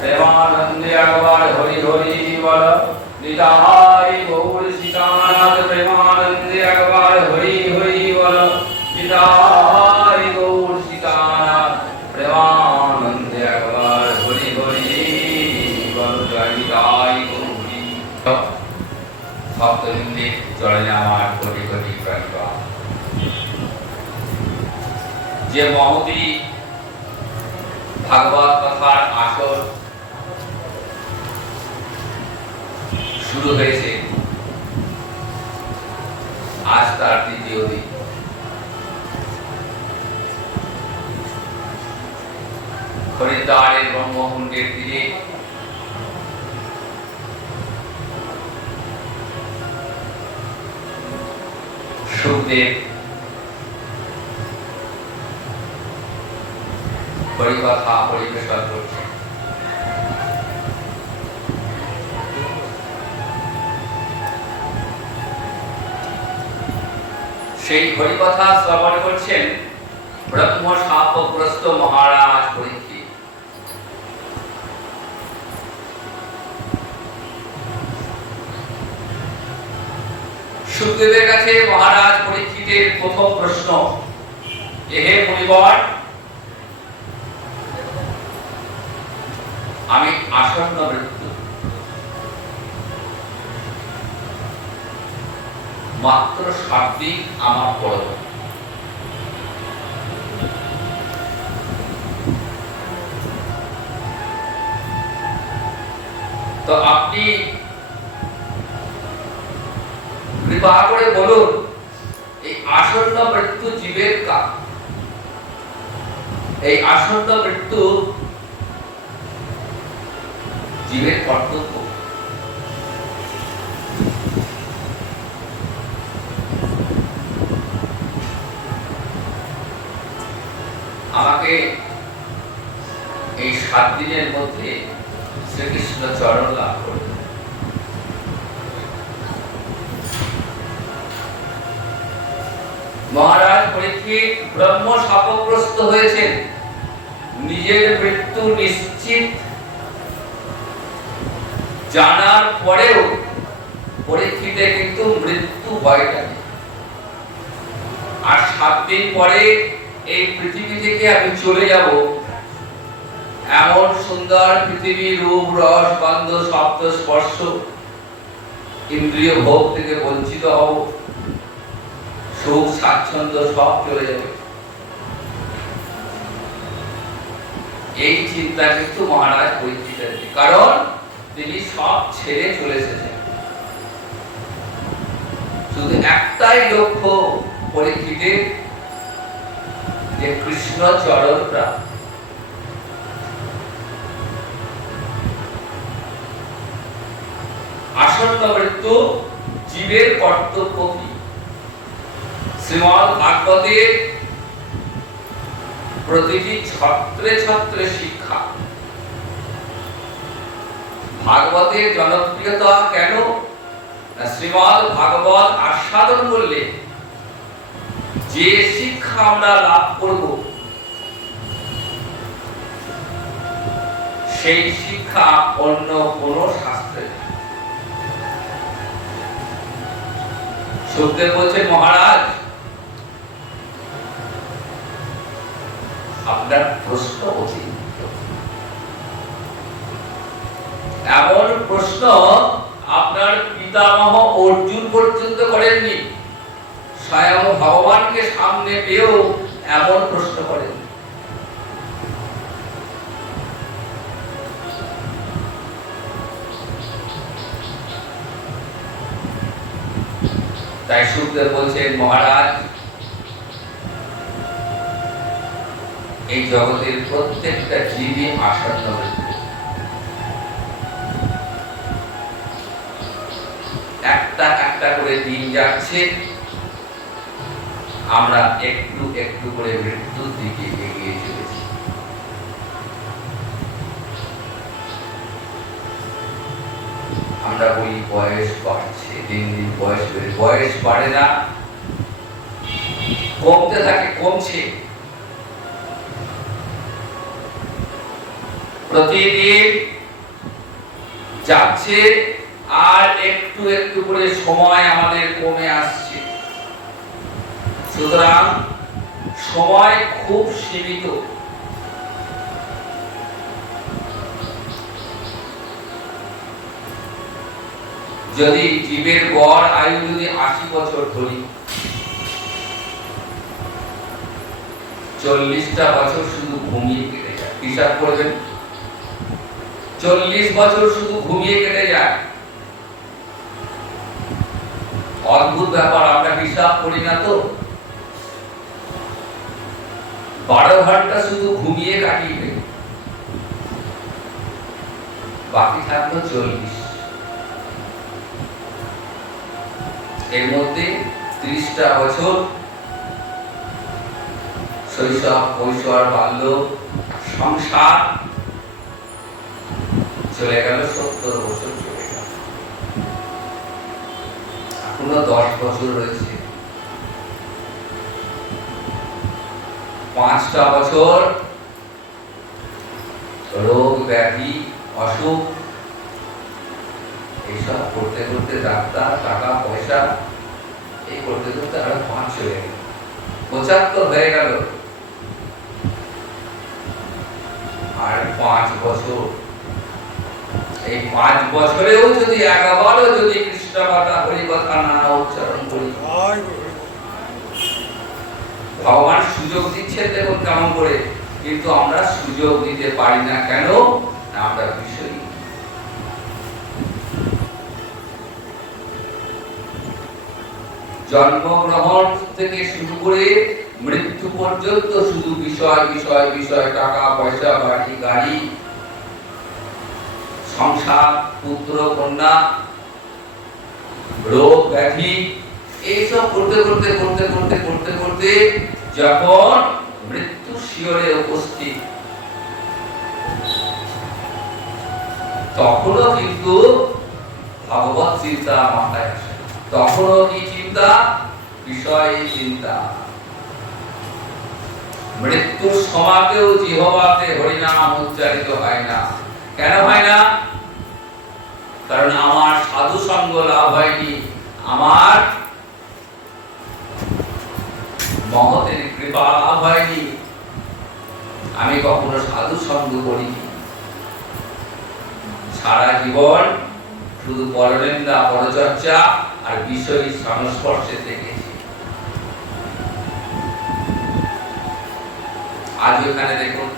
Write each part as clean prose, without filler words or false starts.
প্রেমানন্দে একবার হরি হরি বল। নিতাই গৌর সীতানাথ প্রেমানন্দে একবার হরি হরি বল। নিতাই গৌর সীতানাথ প্রেমানন্দে একবার হরি হরি বল। জয় নিতাই গৌরী। ভক্তবৃন্দের চরণে আমার কোটি কোটি প্রণাম। যে মহতী ভাগবত কথার আসর শুরু হয়েছে, আজ তার দ্বিতীয় দিন। হরিদ্বারের ব্রহ্মকুণ্ডের তীরে সুখদেব হরিকথা পরিবেশন করছে। সেই হরিকথা শ্রবণ করছেন ব্রহ্ম শাপগ্রস্ত মহারাজ পরীক্ষিত। সুখদেবের কাছে মহারাজ পরীক্ষিতের প্রথম প্রশ্ন, হে মুনিবর, আমি আসন্ন মৃত্যু, মাত্র 7 দিন আমার পর, তো আপনি কৃপা করে বলুন, এই আসন্ন মৃত্যু জীবের কাজ, এই আসন্ন মৃত্যু জীবের কর্তব্য। আমাকে এই 7 দিনের মধ্যে শ্রীকৃষ্ণ চরণ লাভ করবে। মহারাজ পরীক্ষিত ব্রহ্ম শাপগ্রস্ত হয়েছেন, নিজের মৃত্যু নিশ্চিত জানার পরেও পরীক্ষিতের কিন্তু মৃত্যু ভয়টা নেই। আর 7 দিন পরে এই পৃথিবী থেকে আমি চলে যাব, এমন সুন্দর পৃথিবী, রূপ রস গন্ধ শব্দ স্পর্শ ইন্দ্রিয় ভোগ থেকে বঞ্চিত হব, সুখ স্বাচ্ছন্দ্য সব চলে যাবে। এই চিন্তা কিন্তু মহারাজ পরীক্ষিতের, কারণ তিনি সব ছেড়ে চলে এসেছেন। শুধু একটাই লক্ষ্য পরীক্ষিতের, যে কৃষ্ণ চরণ প্রাপ্ত। আসন্ন মৃত্যু জীবের কর্তব্য কি? শ্রীমদ্ ভাগবতের প্রতিটি ছত্রে ছত্রে শিক্ষা। ভাগবতের জনপ্রিয়তা কেন? শ্রীমদ্ ভাগবত আস্বাদন করলে যে শিক্ষা আমরা লাভ করব, সেই শিক্ষা অন্য কোন শাস্ত্রে। সুখদেব বলছেন, মহারাজ আপনার প্রশ্ন অতিরিক্ত। এমন প্রশ্ন আপনার পিতামহ অর্জুন পর্যন্ত করেননি, স্বয়ং ভগবানকে সামনে পেয়েও এমন প্রশ্ন করেন। তাই সুখদেব বলছেন, মহারাজ এই জগতের প্রত্যেকটা জীবই আসন্ন মৃত্যু। একটা একটা করে দিন যাচ্ছে, আমরা একটু একটু করে মৃত্যুর দিকে এগিয়ে চলেছি। আমরা বলি বয়স বাড়ছে, দিন দিন বয়স বেড়ে, বয়স বাড়ে না, কমতে থাকে, কমছে। প্রতিদিন যাচ্ছে আর একটু একটু করে সময় আমাদের কমে আসছে। সুতরাং সময় খুব সীমিত। যদি জীবের গড় আয়ু যদি 80 বছর ধরি, 40টা বছর শুধু ঘুমিয়ে কেটে যায়। হিসাব করবেন, 40 বছর শুধু ঘুমিয়ে কেটে যায়। অদ্ভুত ব্যাপার, আমরা হিসাব করি না তো। 12 ঘন্টা শুধু ঘুমিয়ে কাটিয়ে দেয়, বাকি থাকলো 40। এর মধ্যে 30টা বছর শৈশব, কৈশোর, বাল্য, সংসার চলে গেল। 70 বছর চলে গেল, এখনো 10 বছর রয়েছে। 5টা বছর রোগ ব্যাধি অসুখ এইসব করতে করতে, ডাক্তার, টাকা পয়সা এই করতে করতে আরো 5 চলে গেল, 75 হয়ে গেল। আর 5 বছর, এই 5 বছরেও যদি একবারও যদি কৃষ্ণ কথা, হরি কথা না উচ্চারণ করি, ভগবান সুযোগ দিচ্ছেন দেখুন কেমন করে, কিন্তু আমরা সুযোগ দিতে পারি না। কেন? আমরা বিষয়ী। জন্মগ্রহণ থেকে শুরু করে মৃত্যু পর্যন্ত শুধু বিষয় বিষয় বিষয়, টাকা পয়সা, বাড়ি গাড়ি, সংসার, পুত্র কন্যা, রোগ ব্যাধি, এইসব করতে করতে করতে করতে করতে করতে যখন মৃত্যু শিয়রে উপস্থিত, তখনও কিন্তু ভগবত চিন্তা মাথায় আসে। তখনও কি চিন্তা? বিষয় চিন্তা। মৃত্যুর সময়তেও জিহ্বাতে হরিনাম উচ্চারিত হয় না। কেন হয় না? কারণ আমার সাধু সঙ্গ লাভ হয়নি, আমার মহতের কৃপা লাভ হয়নি, আমি কখনো সাধু সঙ্গ করিনি। সারা জীবন শুধু পরনিন্দা, পরচর্চা আর বিষয়ী সংস্পর্শে থেকেছি। আজ এখানে দেখুন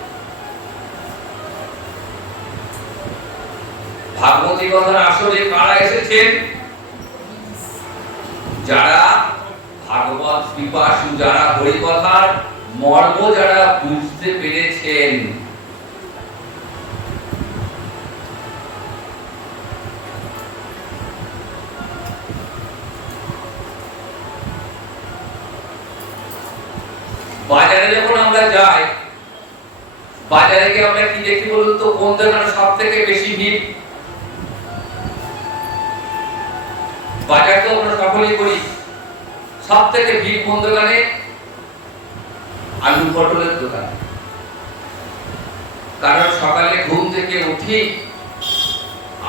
ভাগবতী কথার আসরে কারা এসেছেন? যারা ভাগবত পিপাসু, যারা হরিকথার মর্ম যারা বুঝতে পেরেছেন। বাজারে যখন আমরা যাই, বাজারে গিয়ে আমরা কি দেখি বলুন তো? কোন দোকানে সব থেকে বেশি ভিড়? বাজার তো আমরা সকলেই করি, সব থেকে ভিড় কোন দোকানে? আলু পটলের দোকানে। কারণ সকালে ঘুম থেকে উঠি,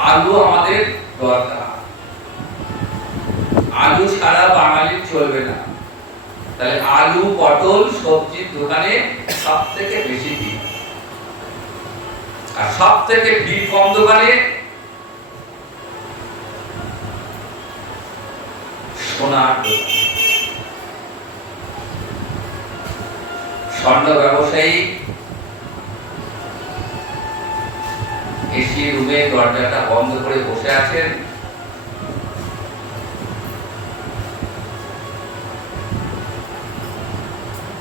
আলু আমাদের দরকার, আলু ছাড়া বাঙালির চলবে না। তাহলে আলু, পটল, সবজির দোকানে সব থেকে বেশি ভিড়। আর সব থেকে ভিড় কম দোকানে সোনার দোকান। স্বর্ণ ব্যবসায়ী এসি রুমে দরজাটা বন্ধ করে বসে আছেন।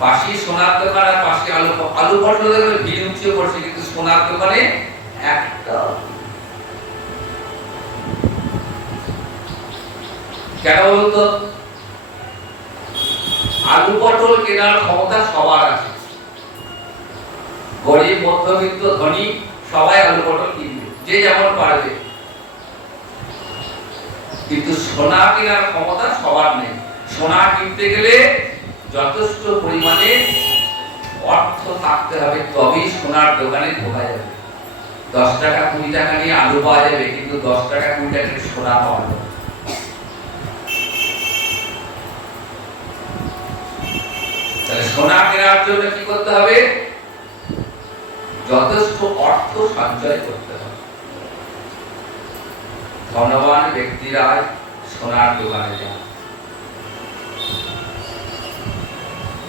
পাশে সোনার দোকান আর পাশে আলু পটল দেখবে ভিড় উঠছে পড়ছে, কিন্তু সোনার দোকানে একটা। কেন বলতো? আলু পটল কেনার ক্ষমতা সবার আছে, গরিব, মধ্যবিত্ত, ধনী সবাই আলু পটল কিনবে, যে যেমন পারবে। কিন্তু সোনা কেনার ক্ষমতা সবার নেই। সোনা কিনতে গেলে যথেষ্ট পরিমাণে অর্থ থাকতে হবে, তবেই সোনার দোকানে ঢোকা যাবে। 10 টাকা 20 টাকা নিয়ে আলু পাওয়া যাবে, কিন্তু 10 টাকা 20 টাকা সোনা পাওয়া যাবে। তাহলে সোনা কেনার জন্য কি করতে হবে? যথেষ্ট অর্থ সঞ্চয় করতে হবে। ধনবান ব্যক্তিরা সোনার দোকানে যান।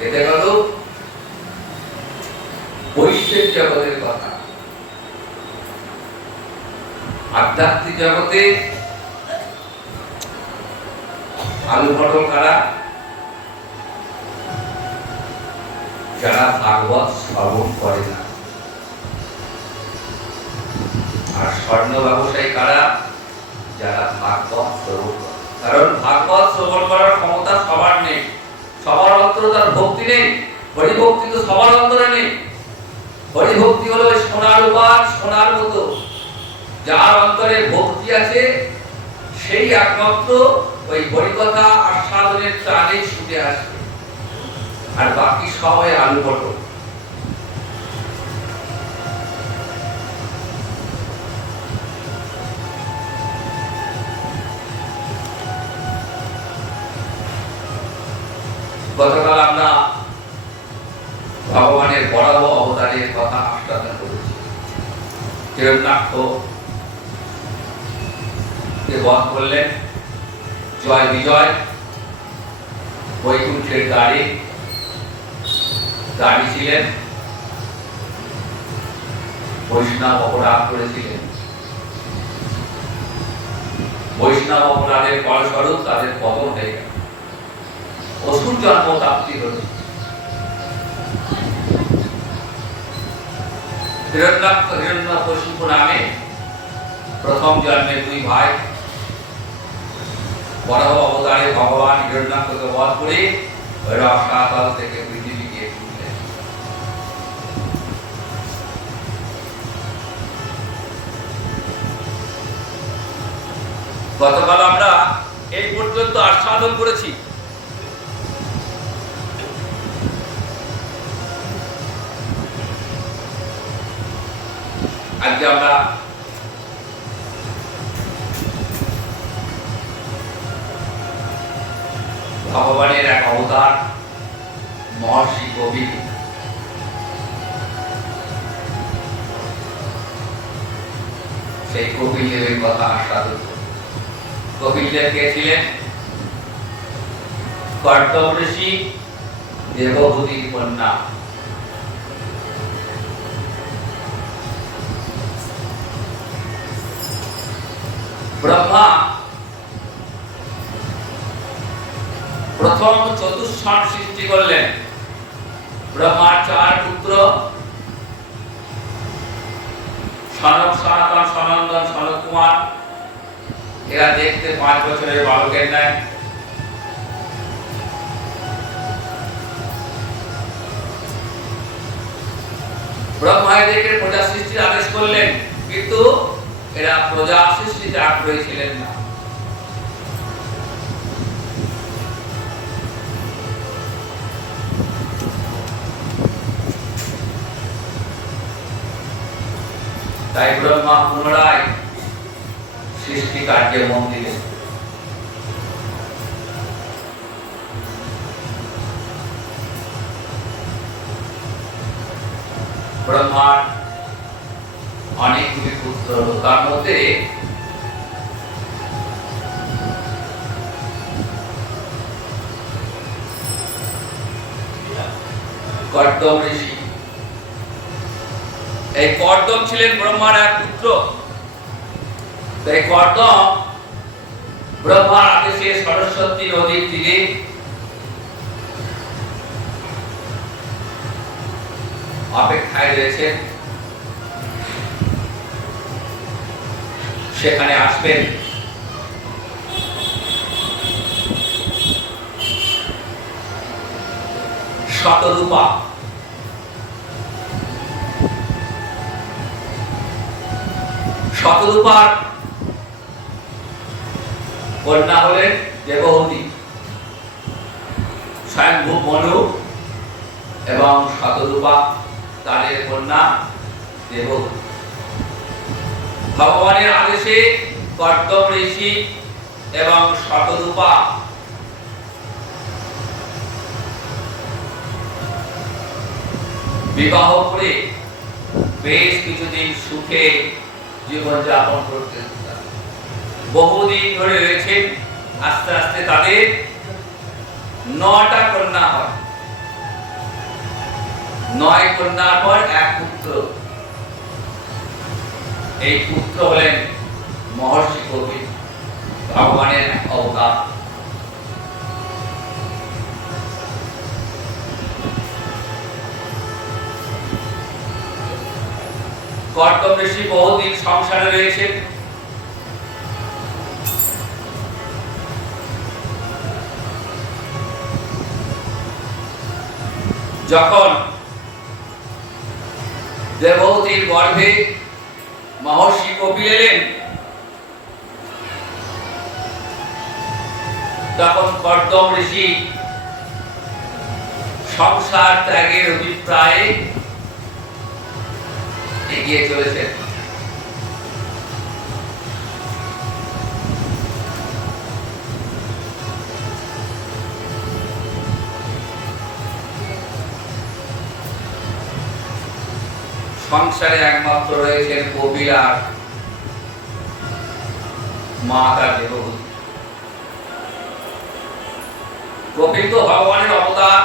এতে গেল বৈশ্বিক জগতের কথা। আধ্যাত্মিক জগতে আলু পটল কারা? যারা ভাগবত শ্রবণ করে না। আর স্বর্ণ ব্যবসায়ী কারা? যারা ভাগবত শ্রবণ করে। কারণ ভাগবত শ্রবণ করার ক্ষমতা সবার নেই, সবার অন্তরে তার ভক্তি নেই। হরিভক্তি তো সবার অন্তরে নেই। হরিভক্তি হলো সোনার উপান, সোনার মতো। যার অন্তরে ভক্তি আছে সেই একমাত্র ওই হরিকথা আস্বাদনের টানে ছুটে আসবে, আর বাকি সবাই আলু পটল। গতকাল আমরা ভগবানের বরাহ অবতারের কথা আস্বাদন করেছি। হিরণ্যাক্ষ কে বধ করলেন, জয় বিজয় বৈকুণ্ঠের গাড়ি ছিলেন, বৈষ্ণব অপরাধ করেছিলেন। বৈষ্ণব অপরাধের ফলস্বরূপ তাদের পতন হয়ে গেল, অসুর জন্ম প্রাপ্তি হল। হিরণ্যকশিপু নামে প্রথম জন্মে দুই ভাই বরাহ অবতারে ভগবান হিরণ্যাক্ষকে বধ করে রসাতল থেকে পৃথিবীকে তুললেন। গতকাল আমরা এই পর্যন্ত আস্বাদন করেছি। আজকে আমরা ভগবানের এক অবতার মহর্ষি কপিল, সেই কপিল দেবের কথা আস্বাদন। কপিল দেব কে ছিলেন? কর্দম ঋষি দেবহূতির কন্যা। ব্রহ্মা প্রথম চতুষ্ষণ সৃষ্টি করলেন। ব্রহ্মার 4 পুত্র, সনক, সনাতন, সনন্দন, সনক কুমার। এরা দেখতে 5 বছরের বালকের ন্যায়। ব্রহ্মা এদেরকে প্রজা সৃষ্টির আদেশ করলেন, কিন্তু এরা প্রজা সৃষ্টিতে আগ্রহী ছিলেন না। তাই ব্রহ্মা পুনরায় সৃষ্টি কার্যে মন দিলেন। ব্রহ্মার অনেকগুলি পুত্র, তার মধ্যে কর্দম ঋষি। এই কর্দম ছিলেন ব্রহ্মার এক পুত্র। এই কর্দম ব্রহ্মার আদেশে সরস্বতী নদীর তীরে অপেক্ষায় রয়েছেন, সেখানে আসবেন। শতরূপা শতরূপার কন্যা হলেন দেবহূতি। স্বয়ংভূ মনু এবং শতরূপা তাদের কন্যা দেবহূতি। ভগবানের আদেশে কর্দম ঋষি এবং শতরূপা বিবাহ করে বেশ কিছুদিন সুখে জীবনযাপন করতে বহুদিন ধরে রয়েছেন। আস্তে আস্তে তাদের 9টা কন্যা হয়। 9 কন্যার পর এক পুত্র। এই পুত্র হলেন মহর্ষি কপিল, ভগবানের অবতার। কর্দম ঋষি বহুদিন সংসারে রয়েছেন। যখন দেবহূতির গর্ভে মহর্ষি কপিল এলেন, তখন কর্দম ঋষি সংসার ত্যাগের অভিপ্রায়ে এগিয়ে চলেছেন। সংসারে একমাত্র রয়েছেন কপিল আর মা তার দেবহূতি। কপিল তো ভগবানের অবতার,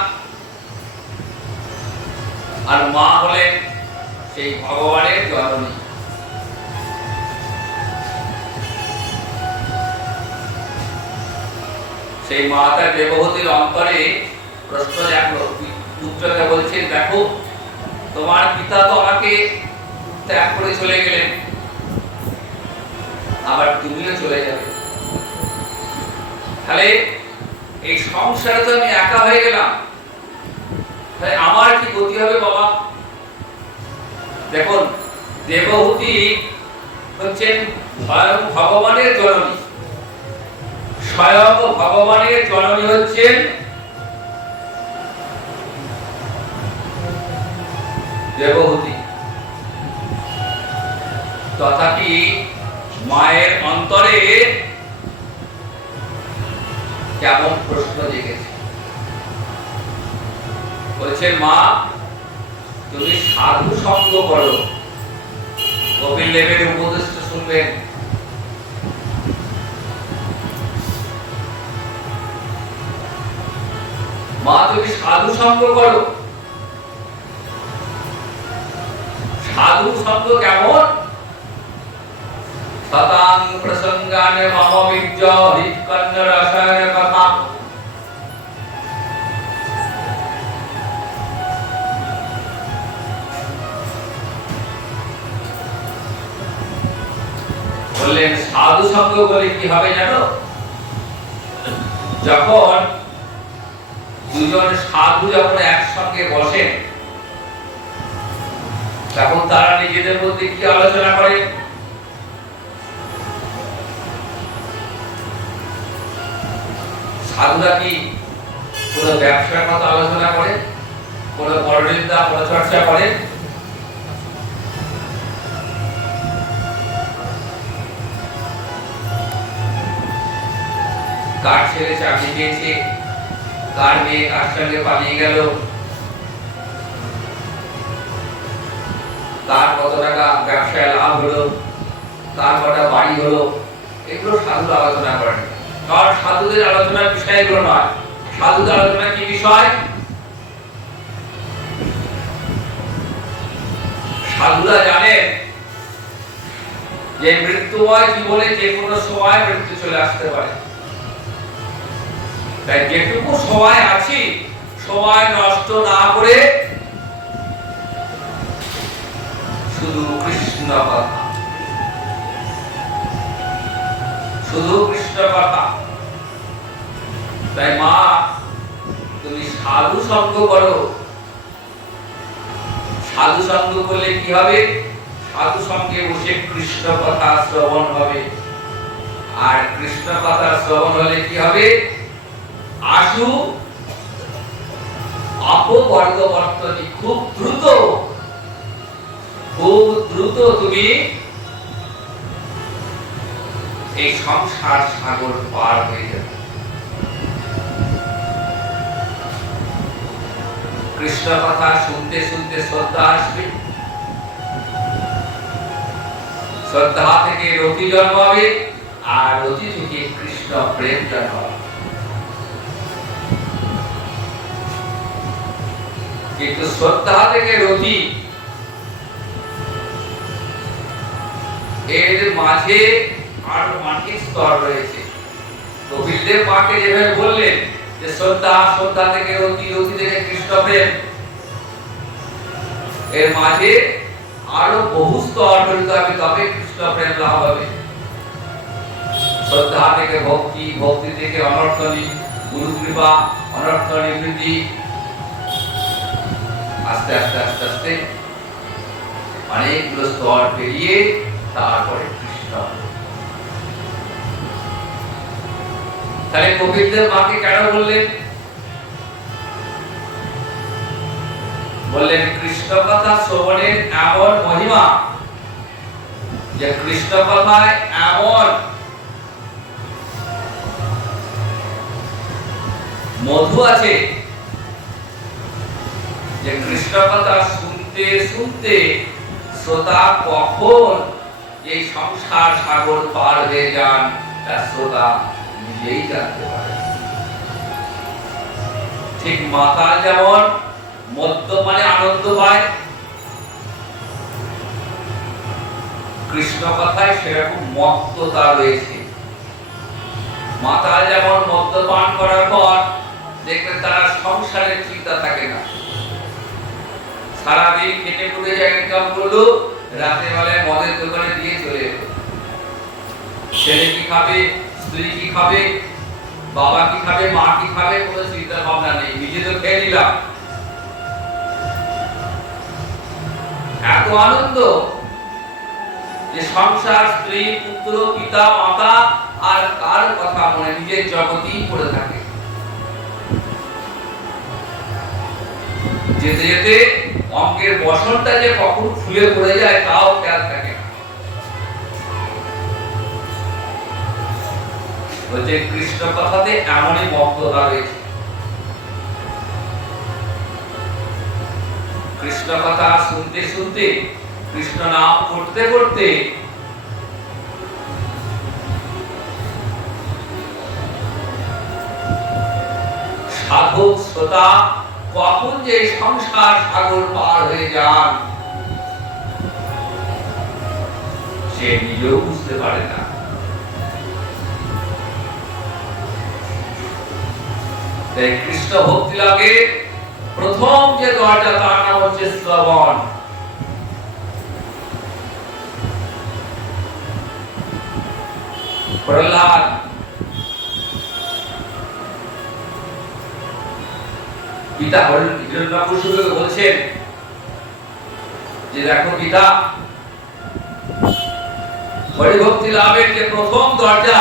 আর মা হলেন সেই ভগবানের জননী। সেই মাতা দেবহূতির অন্তরে প্রশ্ন জাগলো। পুত্রকে বলছেন, দেখো তোমার পিতা তো আমাকে ত্যাগ করে চলে গেলেন, আবার তুমিও চলে যাবে, তাহলে এই সংসারে তো আমি একা হয়ে গেলাম, তাই আমার কি গতি হবে বাবা? দেখুন, দেবহূতি হচ্ছেন স্বয়ং ভগবানের জননী। স্বয়ং ভগবানের জননী হচ্ছেন দেবহূতি। তথাপি মায়ের অন্তরে কেমন প্রশ্ন জেগেছে। বলছেন, মা তুমি সাধু সঙ্গ করো। কপিল দেবের উপদেশ শুনবেন। মা তুমি সাধু সঙ্গ করো। সাধু সঙ্গ কেমন? সতাং প্রসঙ্গানে মম বিজ্জ হৃৎকণ্ড রসায়ন কথা। বললেন, সাধু সঙ্গ বলে কি হবে জানো? যখন দুজন সাধু যখন একসঙ্গে বসেন, তখন তারা নিজেদের মধ্যে কি আলোচনা করে? সাধুরা কি কোনো ব্যবসার কথা আলোচনা করে, কোনো পরনিন্দা পরচর্চা করে? কার ছেলে চাকরি পেয়েছে, কার মেয়ে কার সঙ্গে পালিয়ে গেল, কার কত টাকা ব্যবসায় লাভ হলো, কার কটা বাড়ি হলো, এগুলো সাধুরা আলোচনা করেন। কারণ সাধুদের আলোচনার বিষয় এগুলো নয়। সাধুদের আলোচনা কি বিষয়? সাধুরা জানেন যে মৃত্যুময় জীবনে যে কোনো সময় মৃত্যু চলে আসতে পারে, তাই যেটুকু সময় আছে সময় নষ্ট না করে শুধু কৃষ্ণ কথা, শুধু কৃষ্ণ কথা। তাই মা তুমি সাধু সঙ্গ করো। সাধু সঙ্গ করলে কি হবে? সাধু সঙ্গে বসে কৃষ্ণ কথা শ্রবণ হবে। আর কৃষ্ণ কথা শ্রবণ হলে কি হবে? আশু অপবর্গবর্তনী, খুব দ্রুত তুমি এই সংসার সাগর পার হয়ে যাবে। কৃষ্ণ কথা শুনতে শুনতে শ্রদ্ধা আসবে, শ্রদ্ধা থেকে রতি জন্মাবে, আর রতি থেকে কৃষ্ণ প্রেম জন্মাবে। কিন্তু শ্রদ্ধা থেকে রতি এর মাঝে আরো অনেক স্তর রয়েছে। কপিলদেব মাকে যেভাবে বললেন যে শ্রদ্ধা, শ্রদ্ধা থেকে রতি, রতি থেকে কৃষ্ণ প্রেম, এর মাঝে আরো বহু স্তর রয়েছে, তবে কৃষ্ণ প্রেম লাভ হবে। শ্রদ্ধা থেকে ভক্তি, ভক্তি থেকে অনর্থ গুরু কৃপা, অনর্থ নিবৃত্তি, আস্তে আস্তে আস্তে আস্তে অনেকগুলো স্তর পেরিয়ে তারপরে কৃষ্ণ। তাহলে কপিলদেব মাকে কেন বললেন? বললেন কৃষ্ণ কথা শ্রবণের এমন মহিমা, যে কৃষ্ণ কথায় এমন মধু আছে, যে কৃষ্ণ কথা শুনতে শুনতে শ্রোতা কখন এই সংসার সাগর পার হয়ে যান তা শ্রোতা নিজেই জানতে পারে। ঠিক মাতাল যেমন মদ্যপানে আনন্দ পায়, কৃষ্ণ কথায় সেরকম মত্ততা রয়েছে। মাতাল যেমন মদ্যপান করার পর দেখবেন তারা সংসারের চিন্তা থাকে না, সারাদিন খেটে খুটে যা ইনকাম করলো, রাতের বেলায় মদের দোকানে দিয়ে চলে এলো। ছেলে কি খাবে, স্ত্রী কি খাবে, বাবা কি খাবে, মা কি খাবে, কোনো চিন্তা ভাবনা নেই, নিজে তো খেয়ে নিলাম। এত আনন্দ যে সংসার, স্ত্রী, পুত্র, পিতা, মাতা আর কার কথা মনে, নিজের জগতেই পড়ে থাকে। যেতে যেতে অঙ্গের বসনটা যে কখন ফুলে পড়ে যায় তাও খেয়াল থাকে না। বলছে কৃষ্ণ কথাতে এমনই মগ্নতা রয়েছে। কৃষ্ণ কথা শুনতে শুনতে, কৃষ্ণ নাম করতে করতে সাধক শ্রোতা কখন যে সংসার সাগর পার হয়ে যান সে নিজেও বুঝতে পারে না। তাই কৃষ্ণ ভক্তি লাভে প্রথম যে দরজা তার নাম হচ্ছে শ্রবণ। প্রহ্লাদ পিতা হিরণ্যকশিপুকে বলছেন যে দেখো পিতা, হরিভক্তি লাভের যে প্রথম দরজা,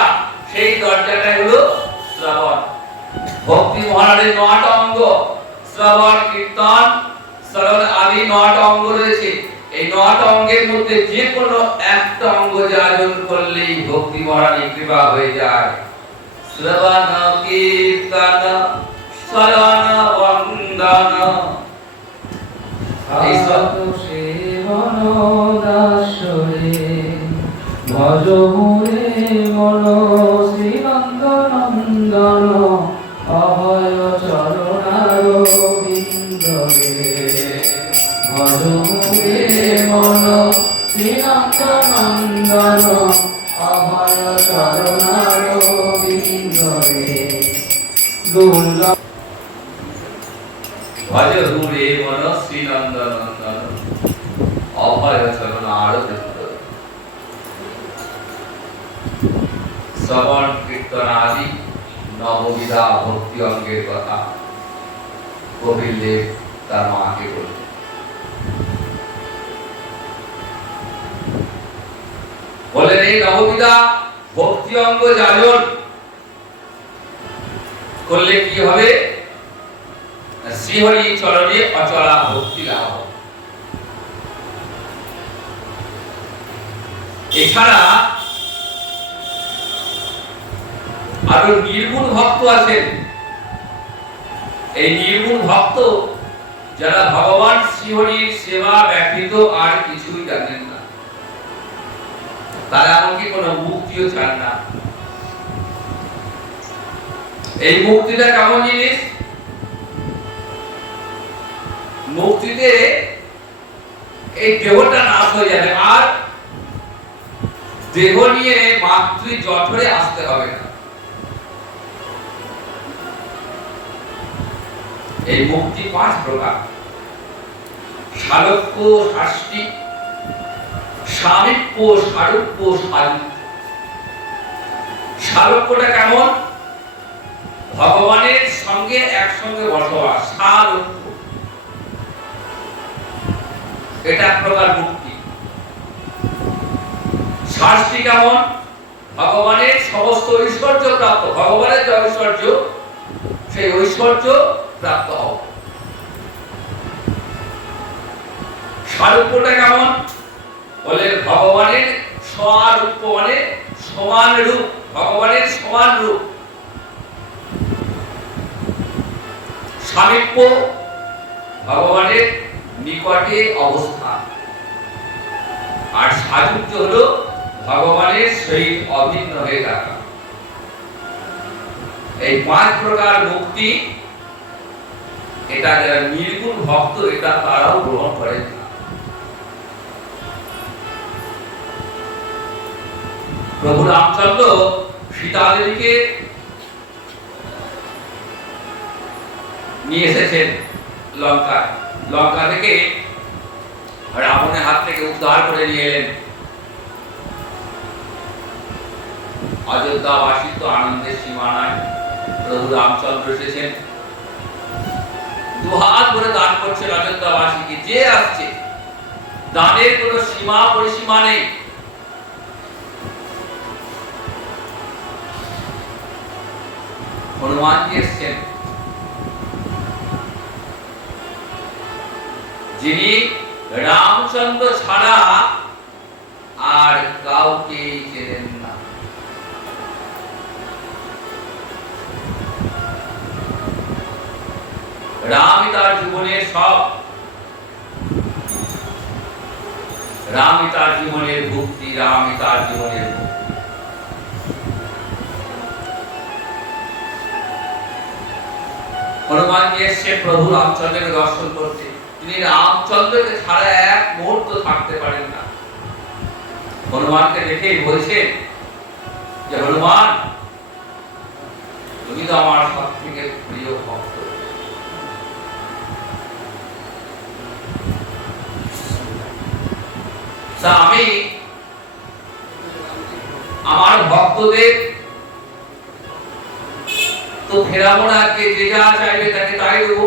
সেই দরজাটাই হলো শ্রবণ। ভক্তি মহারাজের ৯টা অঙ্গ, শ্রবণ, কীর্তন, শ্রবণ আদি ৯টা অঙ্গ রয়েছে। এই ৯টা অঙ্গের মধ্যে যে কোনো একটা অঙ্গ যাজন করলেই ভক্তি মহারাজের কৃপা হয়ে যায়। শ্রবণ, কীর্তন, শরণ, বন্দন, এই সব সেবন দাসরে ভজ মুরে মন শ্রীনন্দনন্দন অভয় চরণার বিন্দরে। ভজ মুরে মন শ্রীনন্দনন্দন অভয় চরণার বিন্দরে। দুর্লভ ভজ হুরে মন শ্রীনন্দনন্দন অভয় চরণার বিন্দরে। শ্রবণ, কীর্তন আদি নববিধা ভক্তি অঙ্গের কথা কপিলদেব তার মাকে বললেন। বলেন এই নববিধা ভক্তি অঙ্গ যাজন করলে কি হবে? শ্রীহরি চরণে অচলা ভক্তি লাভ। এছাড়া আরো নির্গুণ ভক্ত আছেন। এই নির্গুণ ভক্ত যারা ভগবান শ্রীহরির সেবা ব্যতীত আর কিছুই জানেন না, তারা এমনকি কোনো মুক্তিও চান না। এই মুক্তিটা কেমন জিনিস? মুক্তিতে এই দেহটা নাশ হয়ে যাবে, আর দেহ নিয়ে মাতৃ জঠরে আসতে হবে না। এই মুক্তি 5 প্রকার: সালোক্য, শাস্তি, সামীপ্য, সারূপ্য, সাযুজ্য। সালোক্যটা কেমন? ভগবানের সঙ্গে একসঙ্গে বসবাস, সালোক্য। এটা এক প্রকার মুক্তি। শাস্তি কেমন? ভগবানের সমস্ত ঐশ্বর্য প্রাপ্ত, ভগবানের যে ঐশ্বর্য, সেই ঐশ্বর্য প্রাপ্ত হও। সারূপ্যটা কেমন? বলে ভগবানের স্বরূপ, মানে সমান রূপ, ভগবানের সমান রূপ। সামীপ্য, ভগবানের নিকটে অবস্থান। আর সাযুজ্য হলো ভগবানের সহিত অভিন্ন হয়ে থাকা। এই 5 প্রকার মুক্তি, এটা যারা নির্গুণ ভক্ত, এটা তারাও গ্রহণ করেন না। প্রভু রামচন্দ্র সীতা দেবীকে নিয়ে এসেছেন লঙ্কা থেকে, রাবণের হাত থেকে উদ্ধার করে নিয়ে এলেন। অযোধ্যাবাসী তো আনন্দের সীমা নাই। প্রভু রামচন্দ্র এসেছেন, দুহাত ভরে দান করছেন অযোধ্যাবাসীকে। যে আসছে, দানের কোনো সীমা পরিসীমা নেই। হনুমানজি এসছেন, যিনি রামচন্দ্র ছাড়া আর কাউকে চেনেন না। রামই তার জীবনের সব, রামই তার জীবনের ভক্তি, রামই তার জীবনের ভক্তি। হনুমানজি এসছে প্রভু রামচন্দ্রকে দর্শন করতে। তিনি রামচন্দ্রকে ছাড়া এক মুহূর্ত থাকতে পারেন না। হনুমানকে দেখে বলছেন যে, হনুমান, তুমি তো আমার সবথেকে প্রিয় ভক্ত। তা আমি আমার ভক্তদের তো ফেরাবো না, যে যা চাইবে তাকে তাই দেবো।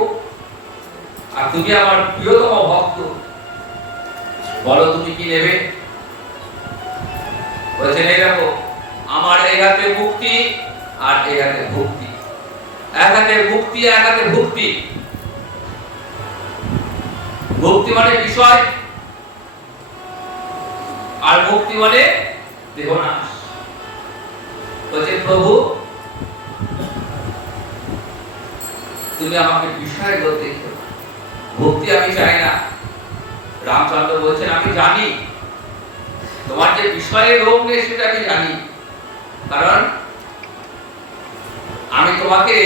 আর তুমি আমার প্রিয়তম ভক্ত, বলো তুমি কি নেবে? বলছেন, এই দেখো, আমার এই হাতে মুক্তি আর এই হাতে ভক্তি। এক হাতে মুক্তি, এক হাতে ভক্তি। ভক্তি মানে বিষয়, আর মুক্তি মানে দেহনাশ। বলছেন, প্রভু তুমি আমাকে বিষয় বলতে, ভক্তি আমি চাই না। রামচন্দ্র বলছেন, আমি জানি তোমার যে বিষয়ে লোভ নেই, সেটা আমি জানি। কারণ আমি তোমাকে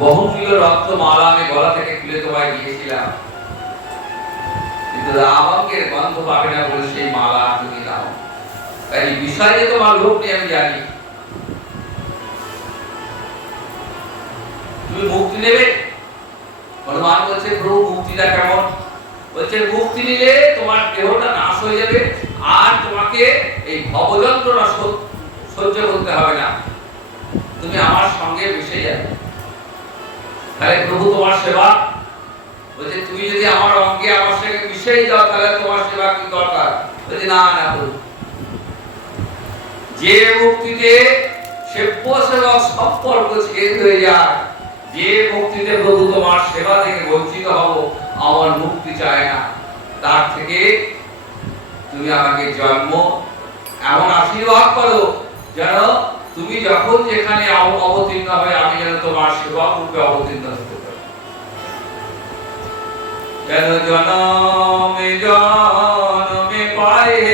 বহুমূল্য রত্নমালা আমি গলা থেকে খুলে তোমায় দিয়েছিলাম, কিন্তু রাবণকে গন্ধ পাবে না বলে সেই মালা তুমি দাও। এই বিষয়ে তোমার লোভ নেই আমি জানি। তুমি মুক্তি নেবে? হনুমান বলছে, প্রভু মুক্তিটা কেমন? বলছে, মুক্তি নিলে তোমার দেহটা নাশ হয়ে যাবে, আর তোমাকে এই ভবযন্ত্রণা সহ্য করতে হবে না, তুমি আমার সঙ্গে মিশে যাবে। তাহলে প্রভু তোমার সেবা, বলছে, তুমি যদি আমার অঙ্গে আমার সঙ্গে মিশেই যাও, তাহলে তোমার সেবা কি দরকার? বলছে, না না প্রভু, যে মুক্তিতে সেব্য সেবক সম্পর্ক ছেদ হয়ে যায়, যে মুক্তিতে প্রভু তোমার সেবা থেকে বঞ্চিত হব, আমার মুক্তি চায় না। তার থেকে তুমি আমাকে জন্ম এমন আশীর্বাদ করো যেন তুমি যখন যেখানে অবতীর্ণ হবে আমি যেন তোমার সেবা রূপে অবতীর্ণ হতে পারি। যেন জনমে জনমে পায়ে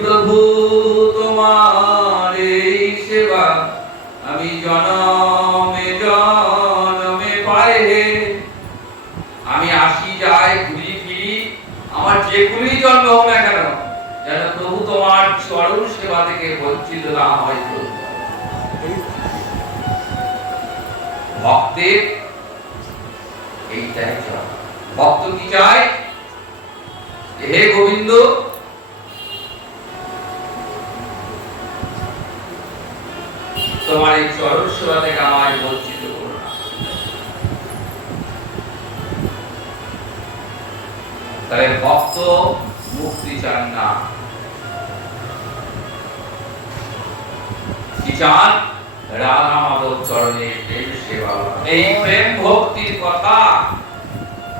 প্রভু তোমার এই সেবা আমি জনমে জনমে পায়ে, আমি আসি যাই ঘুরি ফিরি আমার যেগুলি জন্ম হোক না কেন যেন প্রভু তোমার চরণ সেবা থেকে বঞ্চিত না হয়। ভক্তের এইটাই চাই। ভক্ত কি চায়? হে গোবিন্দ, তোমার এই চরণ সেবা থেকে আমায় বঞ্চিত করো না। তাহলে ভক্ত মুক্তি চান না, কি চান? রাধা মাধব চরণের প্রেম সেবা। এই প্রেম ভক্তির কথা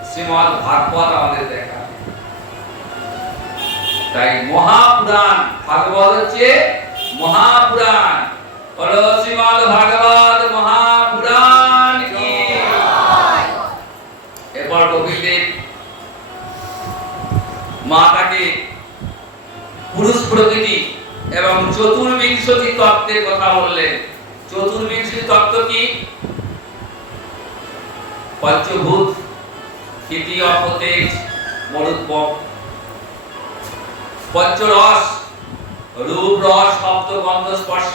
শ্রীমদ্ ভাগবত আমাদের দেখা। তাই মহাপুরাণ, ভাগবত হচ্ছে মহাপুরাণ। বলো শ্রীমদ্ ভাগবত মহাপুরাণ কি। এরপর কপিলদেব মাতাকে পুরুষ প্রকৃতি এবং চতুর্বিংশতি তত্ত্বের কথা বললেন। চতুর্বিংশতি তত্ত্ব কি? পঞ্চভূত, ক্ষিতি, অপ, তেজ, মরুদ্গম। পঞ্চরস, রূপ, রস, শব্দ, গন্ধ, স্পর্শ।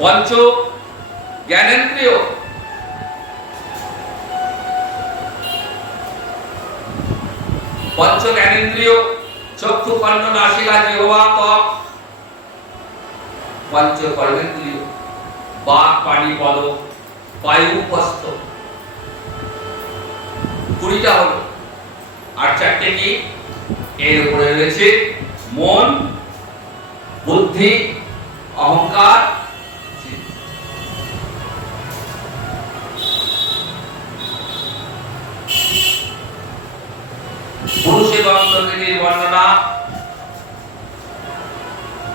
পঞ্চ জ্ঞানেন্দ্রিয়, পঞ্চ জ্ঞানেন্দ্রিয় চক্ষু, কর্ণ, নাসিকা, জিহ্বা, ত্বক। পঞ্চ কর্মেন্দ্রিয় বাক, পানি, পদ, বায়ু, উপস্থ। 20টা হলো। আর 4টে কি? এর উপরে রয়েছে মন, বুদ্ধি, অহংকার, পুরুষ এবং প্রকৃতির বর্ণনা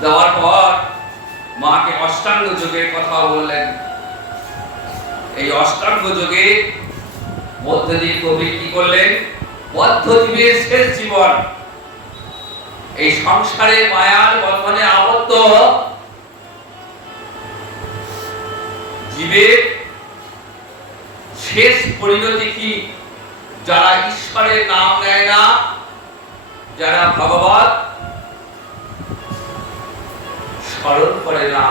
দেওয়ার পর মাকে অষ্টাঙ্গ যোগের কথা বললেন। এই অষ্টাঙ্গ যোগে মধ্যে দিয়ে কবি কি করলেন? বদ্ধ জীবের শেষ জীবন, এই সংসারে মায়ার বন্ধনে আবদ্ধ জীবের শেষ পরিণতি কি? যারা ঈশ্বরের নাম নেয় না, যারা ভগবত স্মরণ করে না,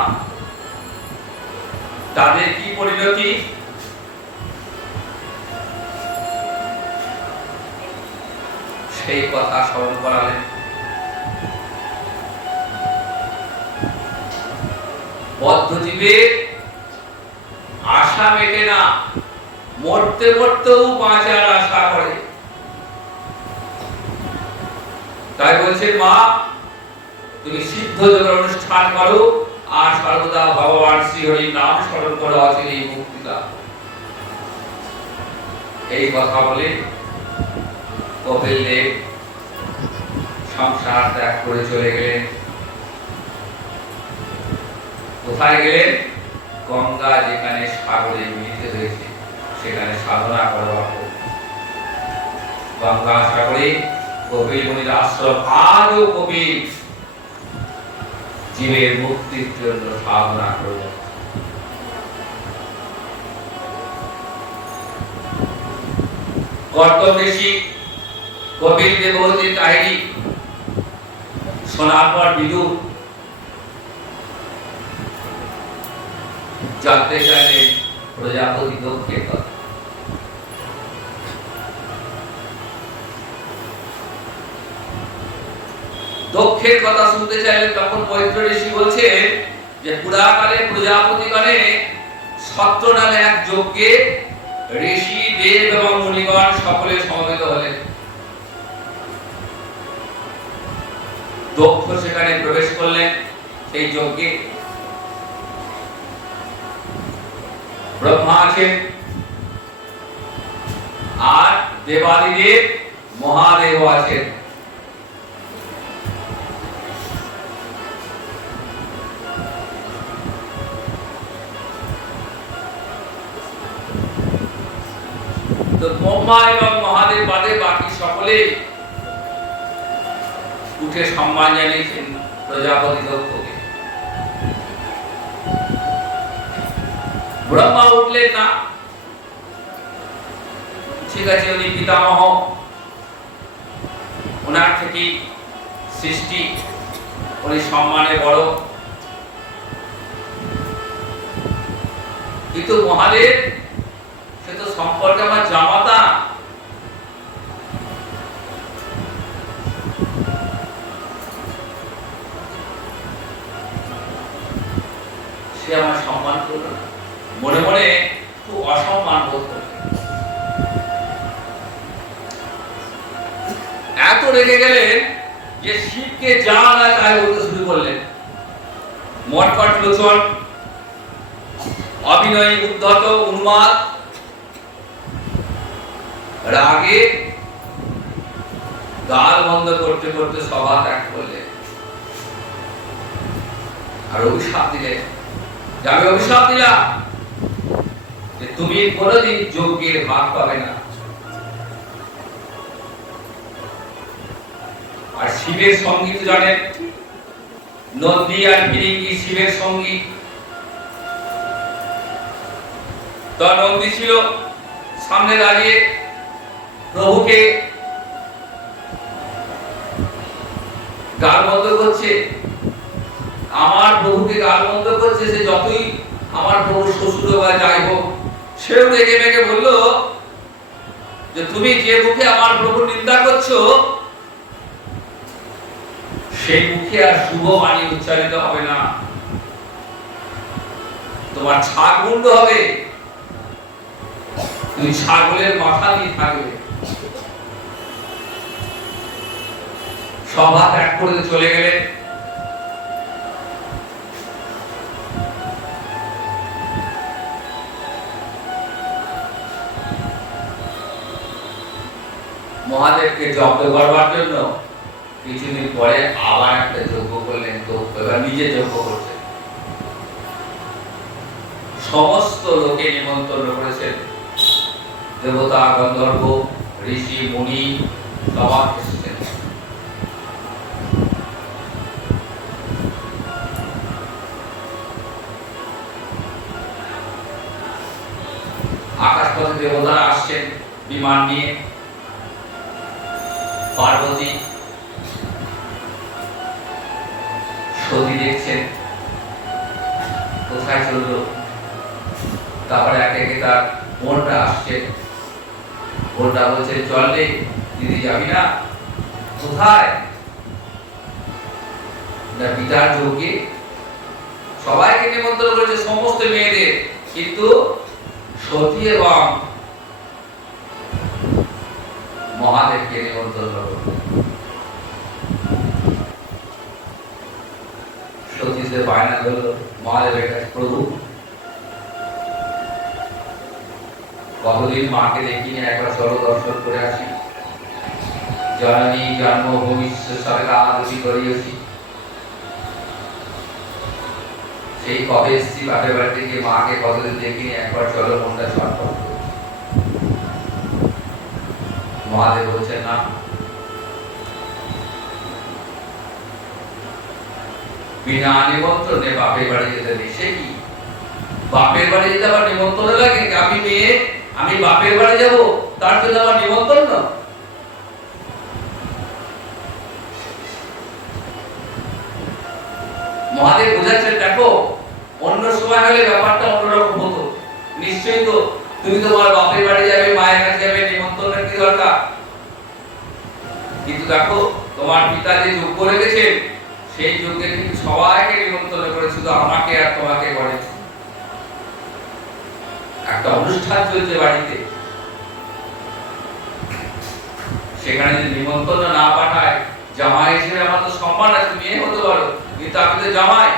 তাদের কি পরিণতি? সেই কথা স্মরণ করালেন। বদ্ধজীবের আশা মেটে না, মরতে মরতেও বাঁচার আশা করে। তাই বলছে মা, তুমি সিদ্ধ যোগের অনুষ্ঠান করো আর সর্বদা ভগবান শ্রীহরির নাম স্মরণ করো, অচিরেই মুক্তি লাভ। এই কথা বলে কপিলদেব সংসার ত্যাগ করে চলে গেলেন। কোথায় গেলেন? গঙ্গা যেখানে সাগরে মিলিত হয়েছে সেখানে সাধনা করবার গঙ্গা সাগরে কপিল মুনির আশ্রম। আজও কপিল জীবের মুক্তির জন্য সাধনা করল। গৌতম ঋষি কপিল দেবহূতির কাহিনী শোনার পর বিদুর জানতে চাইলেন প্রজাপতি দক্ষের কথা। দক্ষের কথা শুনতে চাইলেন। তখন মৈত্র ঋষি বলছেন যে পুরাকালে প্রজাপতিগণে সত্র নামে এক যজ্ঞে ঋষি, দেব এবং মুনিগণ সকলে সমবেত হলেন। দক্ষ সেখানে প্রবেশ করলেন সেই যজ্ঞে। ব্রহ্মা আছেন আর দেবাদিদেব মহাদেব আছেন। তো ব্রহ্মা এবং মহাদেব বাদে বাকি সকলে উঠে সম্মান জানিয়েছেন প্রজাপতি দক্ষকে। ব্রহ্মা উঠলেন না, ঠিক আছে, উনি পিতামহ, ওনার থেকে সৃষ্টি, উনি সম্মানে বড়। কিন্তু মহাদেব সে তো সম্পর্কে আমার জামাতা, সে আমার সম্মান করল না, মনে মনে খুব অসম্মান বোধ করল। এত রেগে গেলেন যে শিবকে যা না তাই বলতে শুরু করলেন। মটকট লোচন, অভিনয় উদ্ধত, উন্মাদ, রাগে গাল বন্ধ করতে করতে সভা ত্যাগ করলেন। আর অভিশাপ দিলেন যে আমি অভিশাপ দিলাম যে তুমি কোনোদিন যজ্ঞের ভাগ পাবে না। আর শিবের সঙ্গীত জানেন, নন্দী আর ফিরিঙ্গি শিবের সঙ্গী। তো নন্দী ছিল সামনে দাঁড়িয়ে প্রভুকে গালমন্দ করছে, আমার প্রভুকে গালমন্দ করছে। সে যতই আমার প্রভু শ্বশুর বা যাই হোক, সেও রেগে মেগে বলল যে তুমি যে মুখে আমার প্রভুর নিন্দা করছো সেই মুখে আর শুভ বাণী উচ্চারিত হবে না, তোমার ছাগ মুন্ড হবে, তুমি ছাগলের মাথা নিয়ে থাকবে। সভা ত্যাগ করে চলে গেলেন। মহাদেবকে জব্দ করবার জন্য কিছুদিন পরে আবার একটা যজ্ঞ করলেন। তো এবার নিজে যজ্ঞ করছেন, সমস্ত লোকে নিমন্ত্রণ করেছেন, দেবতা, গন্ধর্ব, ঋষি, মুনি সবাই এসেছেন। আকাশপথে দেবতারা আসছেন বিমান নিয়ে। পার্বতী সতী দেখছেন কোথায় চলল। তারপরে একে একে তার বোনটা আসছে, বোনটা বলছে চল রে দিদি, যাবি না? কোথায়? না পিতার যজ্ঞে। সবাইকে নিমন্ত্রণ করেছে, সমস্ত মেয়েদের, কিন্তু সতী এবং মহাদেবকে নিমন্ত্রণ করল। সতী সে বায়না ধরল মহাদেবের কাছে, প্রভু কতদিন মাকে দেখিনি, একবার চলো দর্শন করে আসি। জননী জন্ম ভবিষ্য সরকার আদি করিয়েছি, সেই কবে এসছি বাপের বাড়ি থেকে, মাকে কতদিন দেখিনি, একবার চলো মনটা ছটফট। মহাদেব বলছেন না, বিনা নিমন্ত্রণে বাপের বাড়ি যেতে নেই। সে কি বাপের বাড়ি যেতে আবার নিমন্ত্রণ লাগে? আমি মেয়ে, আমি বাপের বাড়ি যাব, তার জন্য আবার নিমন্ত্রণ না? মহাদেব বোঝাচ্ছেন, দেখো অন্য সময় হলে ব্যাপারটা অন্যরকম হতো, নিশ্চয়ই তো তুমি তোমার বাপের বাড়ি যাবে, মায়ের কাছে যাবে, নিমন্ত্রণের কি দরকার? কিন্তু দেখো তোমার পিতা যে যজ্ঞ রেখেছেন, সেই যজ্ঞে কিন্তু সবাইকে নিমন্ত্রণ করে, শুধু আমাকে আর তোমাকে করে। একটা অনুষ্ঠান চলছে বাড়িতে, সেখানে যদি নিমন্ত্রণ না পাঠায়, জামাই হিসেবে আমার তো সম্মান আছে, মেয়ে হতে পারো, কিন্তু আমি তো জামাই,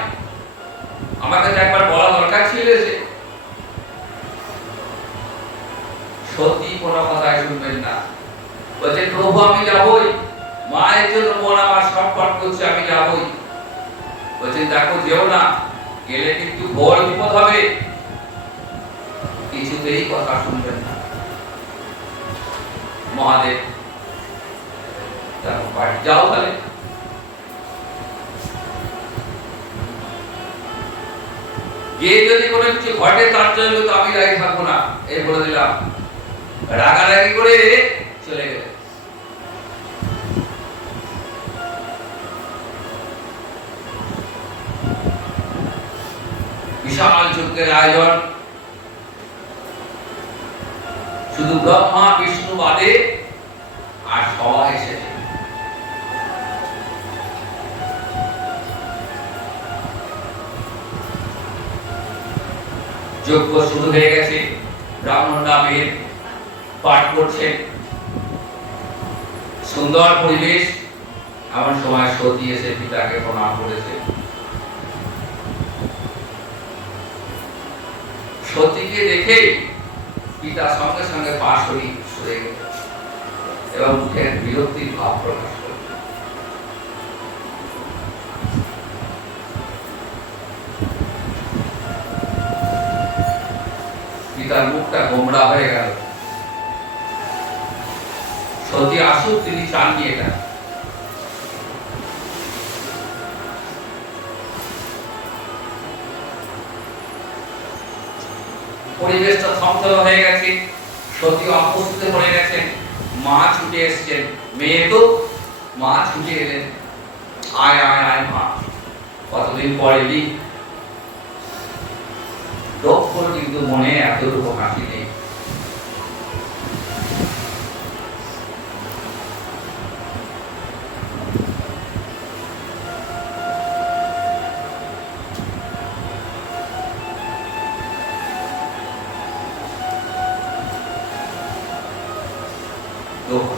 আমার কাছে একবার বলা দরকার ছিল। সে সত্যি কোনো কথাই শুনবেন না, বলছে প্রভু আমি যাবই, মায়ের জন্য মন আমার ছটফট করছে, আমি যাবই। বলছেন দেখো যেও না, গেলে কিন্তু বড় বিপদ হবে। কিছুতেই কথা শুনবেন না। মহাদেব তারপর বাড়ি যাও তাহলে। গিয়ে যদি কোনো কিছু ঘটে তার জন্য তো আমি রাজি থাকবো না, এই বলে দিলাম। রাগারাগি করে চলে গেলে। বিশাল যজ্ঞের আয়োজন, শুধু ব্রহ্মা বিষ্ণু বাদে আর সবাই এসেছে। যজ্ঞ শুরু হয়ে গেছে, ব্রাহ্মণরা বেদ পাঠ করছেন, সুন্দর পরিবেশ। এমন সময় সতী এসে পিতাকে প্রণাম করেছে। সতীকে দেখে পিতা সঙ্গে সঙ্গে পা সরে গেল এবং মুখের বিরক্তির ভাব প্রকাশ করল। পিতার মুখটা গোমড়া হয়ে গেল। সতী আসুক, তিনি চাননি এটা। পরিবেশটা থমথমে হয়ে গেছে, সতী অপ্রস্তুত হয়ে গেছেন। মা ছুটে এসছেন, মেয়ে তো, মা ছুটে এলেন, আয় আয় আয় মা, কতদিন পরে এলি। দুঃখ কিন্তু মনে এতটুকু হাসি নেই। দুঃখ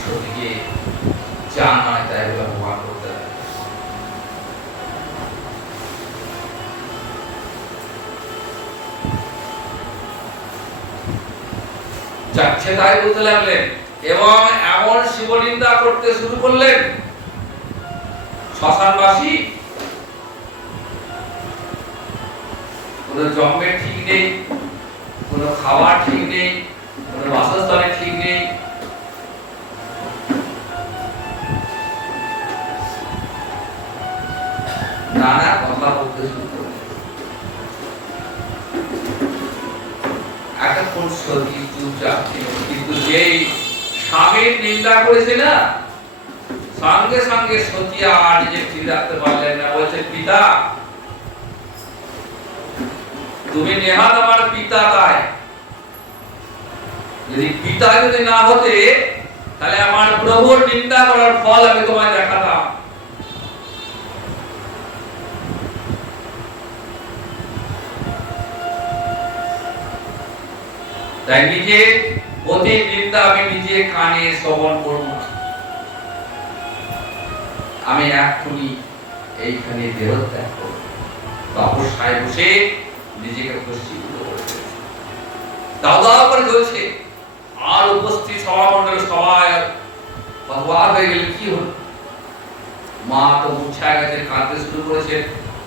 সতীকে যা নয় তাই বলে অপমান করতে হবে। যাচ্ছে তাই বলতে লাগলেন এবং এমন শিবনিন্দা করতে শুরু করলেন। শ্মশানবাসী কোনো জন্মের ঠিক নেই, কোনো খাবার ঠিক নেই, কোনো বাসস্থানের ঠিক নেই। নানা কথা বলতে শুরু করলেন। এতক্ষণ সতী চুপচাপ ছিল, কিন্তু যেই স্বামীর নিন্দা করেছে না, সঙ্গে সঙ্গে সতী আর নিজে ঠিক রাখতে পারলেন না। বলছে, পিতা তুমি নেহাত আমার পিতা, তাই যদি পিতা যদি না হতে তাহলে আমার প্রভুর নিন্দা করার ফল আমি তোমায় দেখাতাম। তাই নিজে অতি নিন্দা আমি নিজে কানে শ্রবণ করব না। আমি এক্ষুনি এইখানে দেহত্যাগ করব। তপস্যায় বসে নিজেকে প্রস্তুত করেছে, দাদা করে চলছে। আর উপস্থিত সভামণ্ডল সবাই ভগবান হয়ে গেলে কি হল। মা তো মুছায় গেছে, কাঁদতে শুরু করেছে,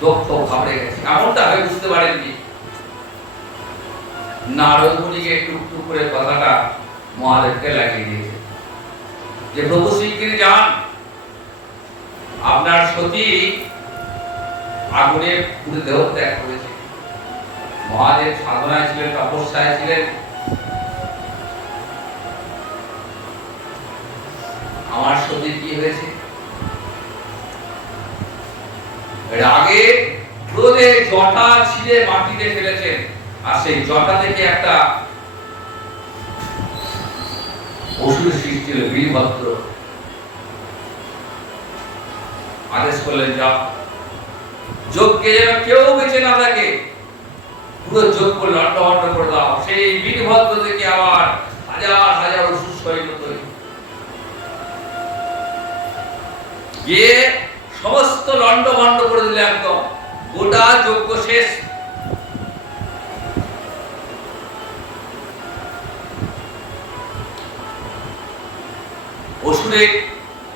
দক্ষ ঘাবড়ে গেছে। এমনটা হয়ে বুঝতে পারেননি। নারদ মুনিকে একটু করে কথাটা মহাদেবকে লাগিয়ে দিয়েছে যে প্রভু শ্রীগিরি যান, আপনার সতী আগুনে পুরো দেহ ত্যাগ করেছে। মহাদেব সাধনায় ছিলেন, তপস্যায় ছিলেন। আমার সতী কি হয়েছে? রাগে ক্রোধে জটা ছিঁড়ে মাটিতে ফেলেছেন, আর সেই জটা থেকে একটা অসুর সৃষ্টি হল, বীরভদ্র। আদেশ করলেন, যাও যজ্ঞে যেন কেউ বেঁচে না থাকে, পুরো যজ্ঞ লণ্ডভণ্ড করে দাও। সেই বীরভদ্র থেকে আবার হাজার হাজার অসুর সৈন্য তৈরি, গিয়ে সমস্ত লণ্ডভণ্ড করে দিলে। একদম গোটা যজ্ঞ শেষ। অসুরে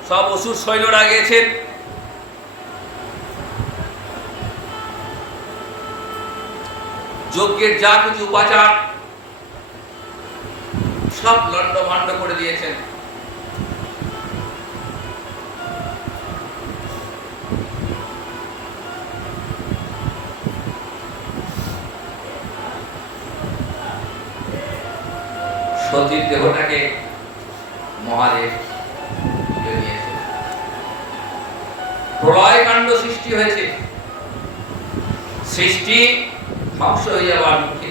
সব অসুর সৈন্যরা গিয়েছেন। যজ্ঞের যা কিছু উপাচার সব লণ্ডভণ্ড করে দিয়েছেন। সতীর দেহটাকে মহাদেব তুলে নিয়েছেন। প্রলয় কাণ্ড সৃষ্টি হয়েছে, সৃষ্টি ধ্বংস হয়ে যাবার মুখে।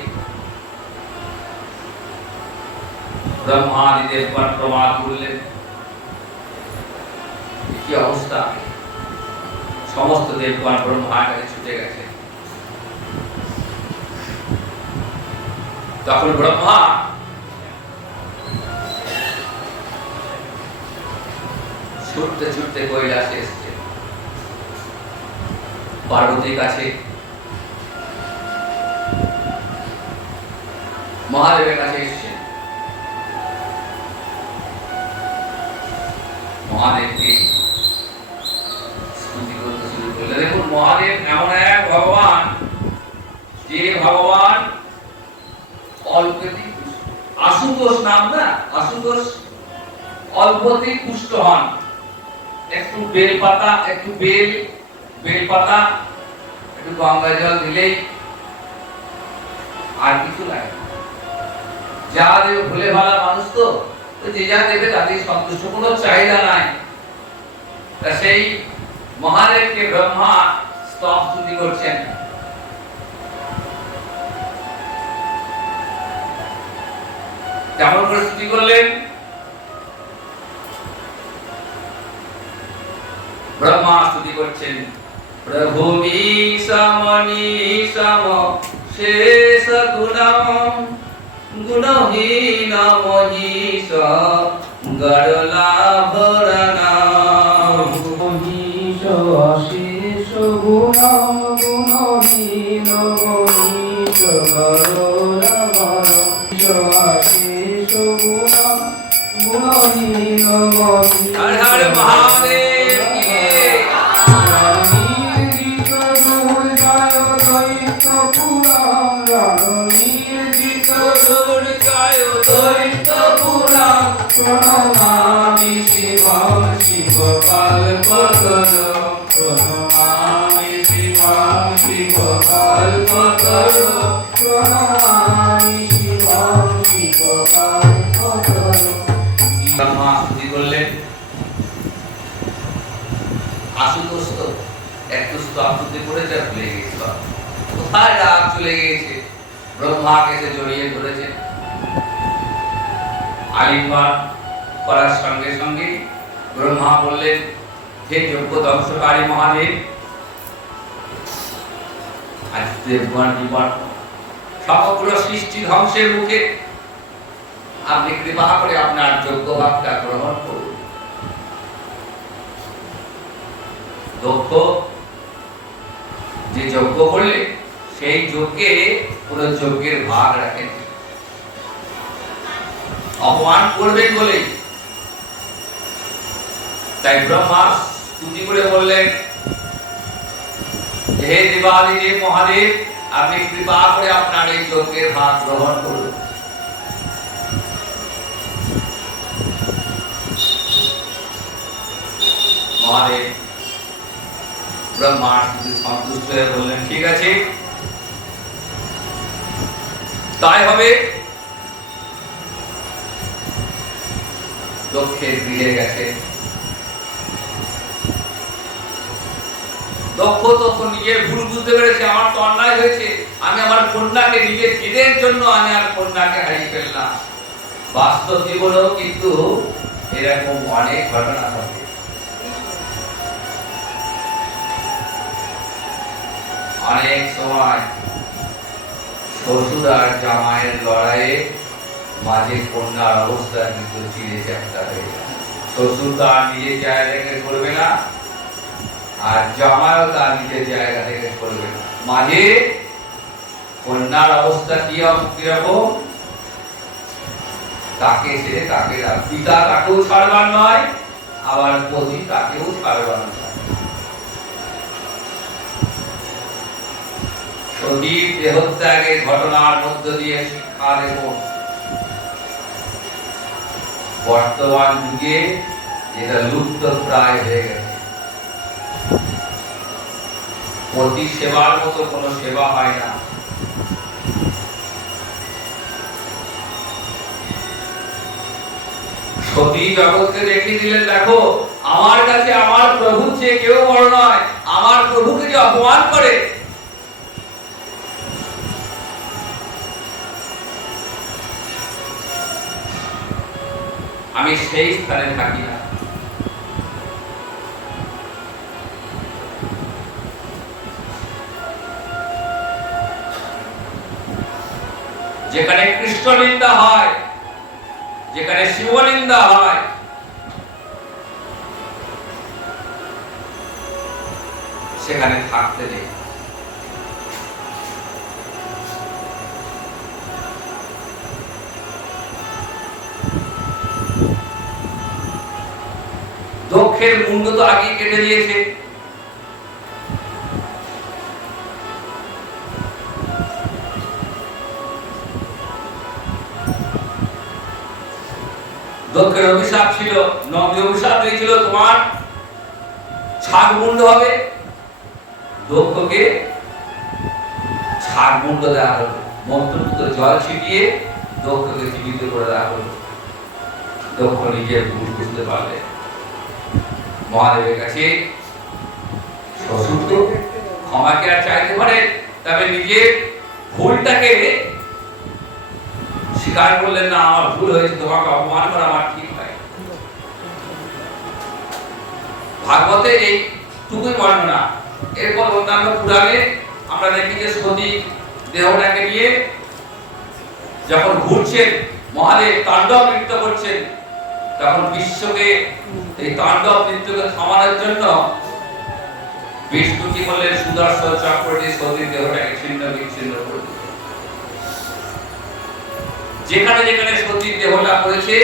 ব্রহ্মাদি দেবগণ প্রমাদ করলেন, কি অবস্থা! সমস্ত দেবগণ ব্রহ্মার কাছে ছুটে গেছে। তখন ব্রহ্মা ছুটতে ছুটতে কৈলাসে এসছে, পার্বতীর কাছে, মহাদেবের কাছে এসছে। মহাদেবকে স্তুতি করতে শুরু করলেন। দেখুন, মহাদেব এমন এক ভগবান, যে ভগবান অল্পতেই আশুতোষ নাম না, আশুতোষ অল্পতেই পুষ্ট হন। একটু বেলপাতা, একটু বেলপাতা, একটু গঙ্গা জল দিলেই আর কিছু লাগে। যা দেবে ভুলে ভালা মানুষ, তো যে যা দেবে তাতেই সন্তুষ্ট, কোনো চাহিদা নাই। তা সেই মহাদেবকে ব্রহ্মা স্তব স্তুতি করছেন। কেমন করে স্তুতি করলেন? ব্রহ্মা স্তুতি করছেন, প্রভু মীশাম শেষ গুণম গুণহীন মহিষ গরলা ভরণম। মহিষ অশেষ গুণম গুণহীন মহিষ গরলা ভরণম। অশেষ গুণম গুণহীন মহিষ। হর হর মহাদেব কি প্রণমামি শিবম শিব কল্পতরুম। প্রণমামি শিবম শিব কল্পতরুম। প্রণমামি শিবম শিব কল্পতরুম। ব্রহ্মা স্তুতি করলেন। আশুতোষ তো একটু স্তব স্তুতি করেছে, ভুলে গেছিল কোথায় রাগ চলে গিয়েছে। ব্রহ্মাকে সে জড়িয়ে ধরেছে, আলিঙ্গন করার সঙ্গে সঙ্গে ব্রহ্মা বললেন, হে যজ্ঞ ধ্বংসকারী মহাদেব, আজ দেবগণ বিপন্ন, সমগ্র সৃষ্টি ধ্বংসের মুখে, আপনি কৃপা করে আপনার যজ্ঞ ভাগটা গ্রহণ করুন। দক্ষ যে যজ্ঞ করলে সেই যজ্ঞে পুরো যজ্ঞের ভাগ রাখেন, অপমান করবেন বলে। তাই ব্রহ্মা স্তুতি করে বললেন, হে দেবাদিদেব মহাদেব, আপনি কৃপা করে আপনার এই যজ্ঞের ভাগ গ্রহণ করুন। মহাদেব ব্রহ্মার স্তুতি সন্তুষ্ট হয়ে বললেন, ঠিক আছে, তাই হবে। দক্ষের গৃহে গেছে। দক্ষ তখন নিজের ভুল বুঝতে পেরেছে, আমার তো অন্যায় হয়েছে, আমি আমার কন্যাকে, নিজের জেদের জন্য আমি আর কন্যাকে হারিয়ে ফেললাম। বাস্তব জীবনেও কিন্তু এরকম অনেক ঘটনা ঘটে। অনেক সময় শ্বশুর আর জামাইয়ের লড়াইয়ে মাঝে কন্যার অবস্থা কিন্তু চিড়ে চ্যাপ্টা হয়ে যায়। শ্বশুর তার নিজের জায়গা থেকে করবে না, আর জামাইও তার নিজের জায়গা থেকে করবে না। মাঝে কন্যার অবস্থা কিরকম, তাকে ছেড়ে তাকে, পিতা তাকেও ছাড়বার নয়, আবার পতি তাকেও ছাড়বার নয়। সতীর দেহত্যাগের ঘটনার মধ্য দিয়ে শিক্ষা দেব, বর্তমান যুগে যেটা লুপ্ত প্রায় হয়ে গেছে। পতি সেবার মতো কোনো সেবা হয় না। সতী জগৎকে দেখিয়ে দিলেন, দেখো আমার কাছে আমার প্রভুর চেয়ে কেউ বড় নয়। আমার প্রভুকে যে অপমান করে, আমি সেই স্থানে থাকি না। যেখানে কৃষ্ণ নিন্দা হয়, যেখানে শিব নিন্দা হয়, সেখানে থাকতে নেই। দক্ষের মুন্ড তো আগে কেটে দিয়েছে। দক্ষের অভিশাপ ছিল, নন্দী অভিশাপ দিয়েছিল তোমার ছাগ মুন্ড হবে। দক্ষকে ছাগ মুন্ড দেওয়া হলো, মন্ত্রপুত জল ছিটিয়ে দক্ষকে জীবিত করে দেওয়া হলো। দক্ষ নিজের ভুল বুঝতে পারলে মহাদেবের কাছে শ্বশুর তো ক্ষমাকে আর চাইতে পারে, তবে নিজের ভুলটাকে স্বীকার করলেন না। আমার ভুল হয়েছে, তোমাকে অপমান করা আমার ঠিক হয়। ভাগবতে এইটুকুই বর্ণনা। এরপর অন্যান্য পুরাণে আমরা দেখি যে সতী দেহটাকে নিয়ে যখন ঘুরছেন, মহাদেব তাণ্ডব নৃত্য করছেন, তখন বিশ্বকে এই তাণ্ডব নৃত্যকে থামানোর জন্য বিষ্ণু কি বললেন, সুদর্শন চক্র দিয়ে সতীর দেহটাকে ছিন্ন বিচ্ছিন্ন করে দিলেন। যেখানে যেখানে সতীর দেহটা পড়েছে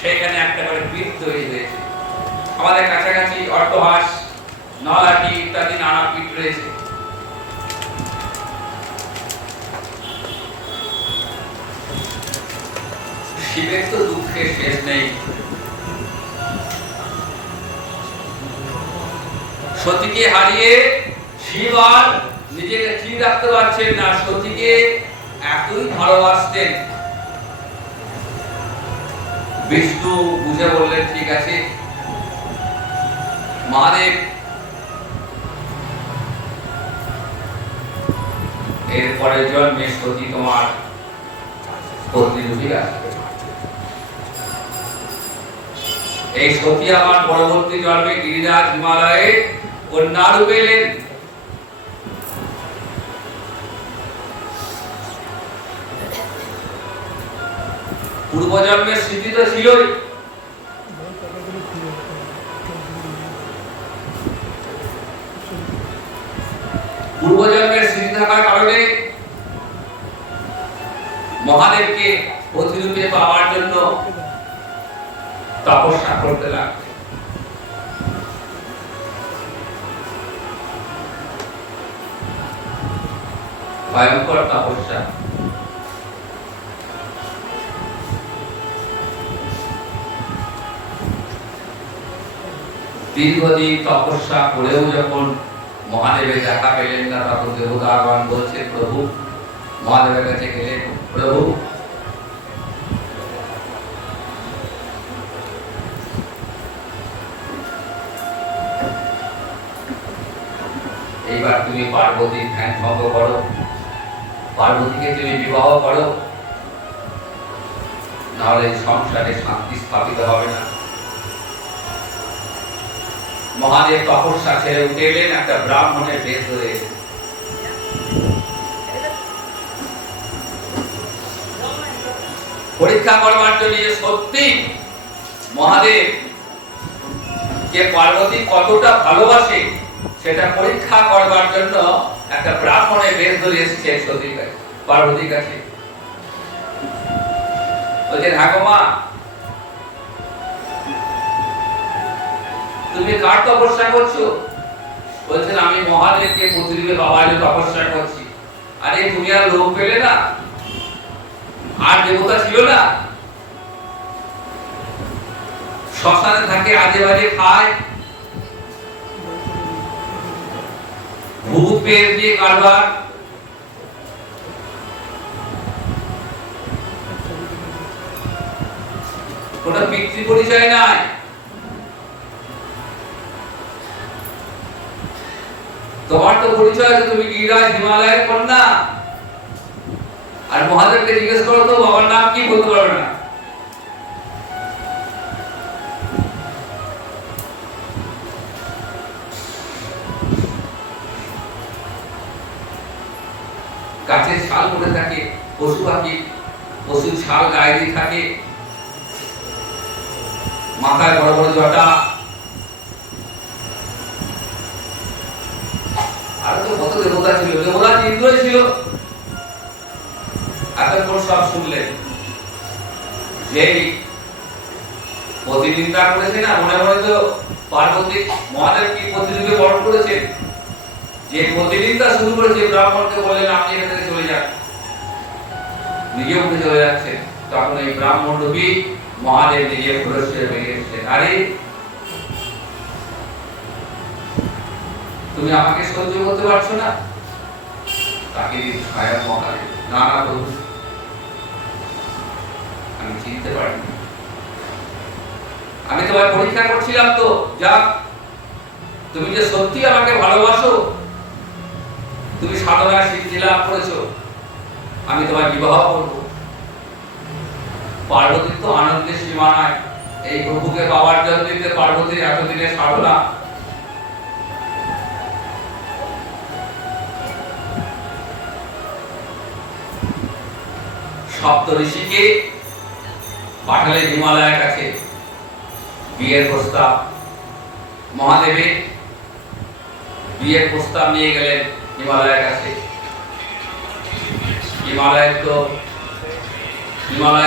সেখানে একটা করে পীঠ তৈরি হয়েছে। আমাদের কাছাকাছি অট্টহাস, নলাটি ইত্যাদি নানা পীঠ রয়েছে। শিবের তো দুঃখের শেষ নেই। সতীকে হারিয়ে শিব আর নিজেকে ঠিক রাখতে পারছেন না। সতীকে এতই ভালোবাসতেন, বিষ্ণু বুঝে বললেন, ঠিক আছে মহাদেব, এরপরে জন্মে সতী তোমার পত্নী রূপে আসবে। এই সতী আমার পরবর্তী জন্মে গিরিরাজ হিমালয়ে কন্যা রূপে এলেন। পূর্বজন্মের স্মৃতি তো ছিলই, পূর্বজন্মের স্মৃতি থাকার কারণে মহাদেবকে প্রতিরূপে পাওয়ার জন্য তপস্যা করতে লাগবে। ভয়ঙ্কর তপস্যা। দীর্ঘদিন তপস্যা করেও যখন মহাদেবের দেখা পেলেন না, তখন দেবতাগণ বলছে, প্রভু, মহাদেবের কাছে গেলেন, প্রভু এইবার তুমি পার্বতীর ধ্যান ভঙ্গ করো, পার্বতীকে তুমি বিবাহ করো, নাহলে সংসারে শান্তি স্থাপিত হবে না। মহাদেব তপস্যা ছেড়ে উঠে এলেন, একটা ব্রাহ্মণের বেশ ধরে পরীক্ষা করবার জন্য সত্যি মহাদেব যে পার্বতী কতটা ভালোবাসে সেটা পরীক্ষা করবার জন্য একটা ব্রাহ্মণের বেশ ধরে এসেছে সতীর কাছে, পার্বতীর কাছে। বলছেন, হ্যাঁ গো মা, তুমি কার তপস্যা করছো? বলছেন, আমি মহাদেবকে প্রতিরূপে পাওয়ার জন্য তপস্যা করছি। আরে তুমি আর লোক পেলে না? আর দেবতা ছিল না? শ্মশানে থাকে, আজে বাজে খায়, ভূত পের দিয়ে কারবার, কোনো পিতৃ পরিচয় নাই। তোমার তো পরিচয় আছে, তুমি গিরিরাজ হিমালয়ের কন্যা। আর মহাদেবকে জিজ্ঞেস করো তো বাবার নাম কি, বলতে পারবে না। গাছের ছাল পড়ে থাকে, পশু পাখি পশুর ছাল গায়ে দিয়ে থাকে, মাথায় বড় বড় জটা, আর তো কত দেবতা ছিল, দেবরাজ ইন্দ্র ছিল। এতক্ষণ সব শুনলেন, যেই প্রতিনিন্দা করেছে না, মনে মনে তো পার্বতী মহাদেব কি প্রতিনিধি বরণ করেছেন, যে প্রতিনিন্দা শুরু করেছে ব্রাহ্মণকে বললেন আপনি এখান থেকে চলে যান, নিজে উঠে চলে যাচ্ছে। তখন এই ব্রাহ্মণ রূপী মহাদেব নিজে পুরস্কার বেরিয়ে এসেছেন, আরে তুমি আমাকে সহ্য করতে পারছো না? তাকে ছায়া মহাদেব, না না প্রভু, আমি চিনতে পারিনি, আমি তোমায় পরীক্ষা করছিলাম তো, যাক তুমি যে সত্যি আমাকে ভালোবাসো, তুমি সাধনায় সিদ্ধি লাভ করেছো, আমি তোমায় বিবাহ করব। পার্বতীর তো আনন্দের সীমা নাই, এই প্রভুকে পাওয়ার জন্য পার্বতীর এতদিনের সাধনা। সপ্ত ঋষিকে পাঠালেন হিমালয়ের কাছে বিয়ের প্রস্তাব। মহাদেবের বিয়ের প্রস্তাব নিয়ে গেলেন হিমালয়ের কাছে। হিমালয়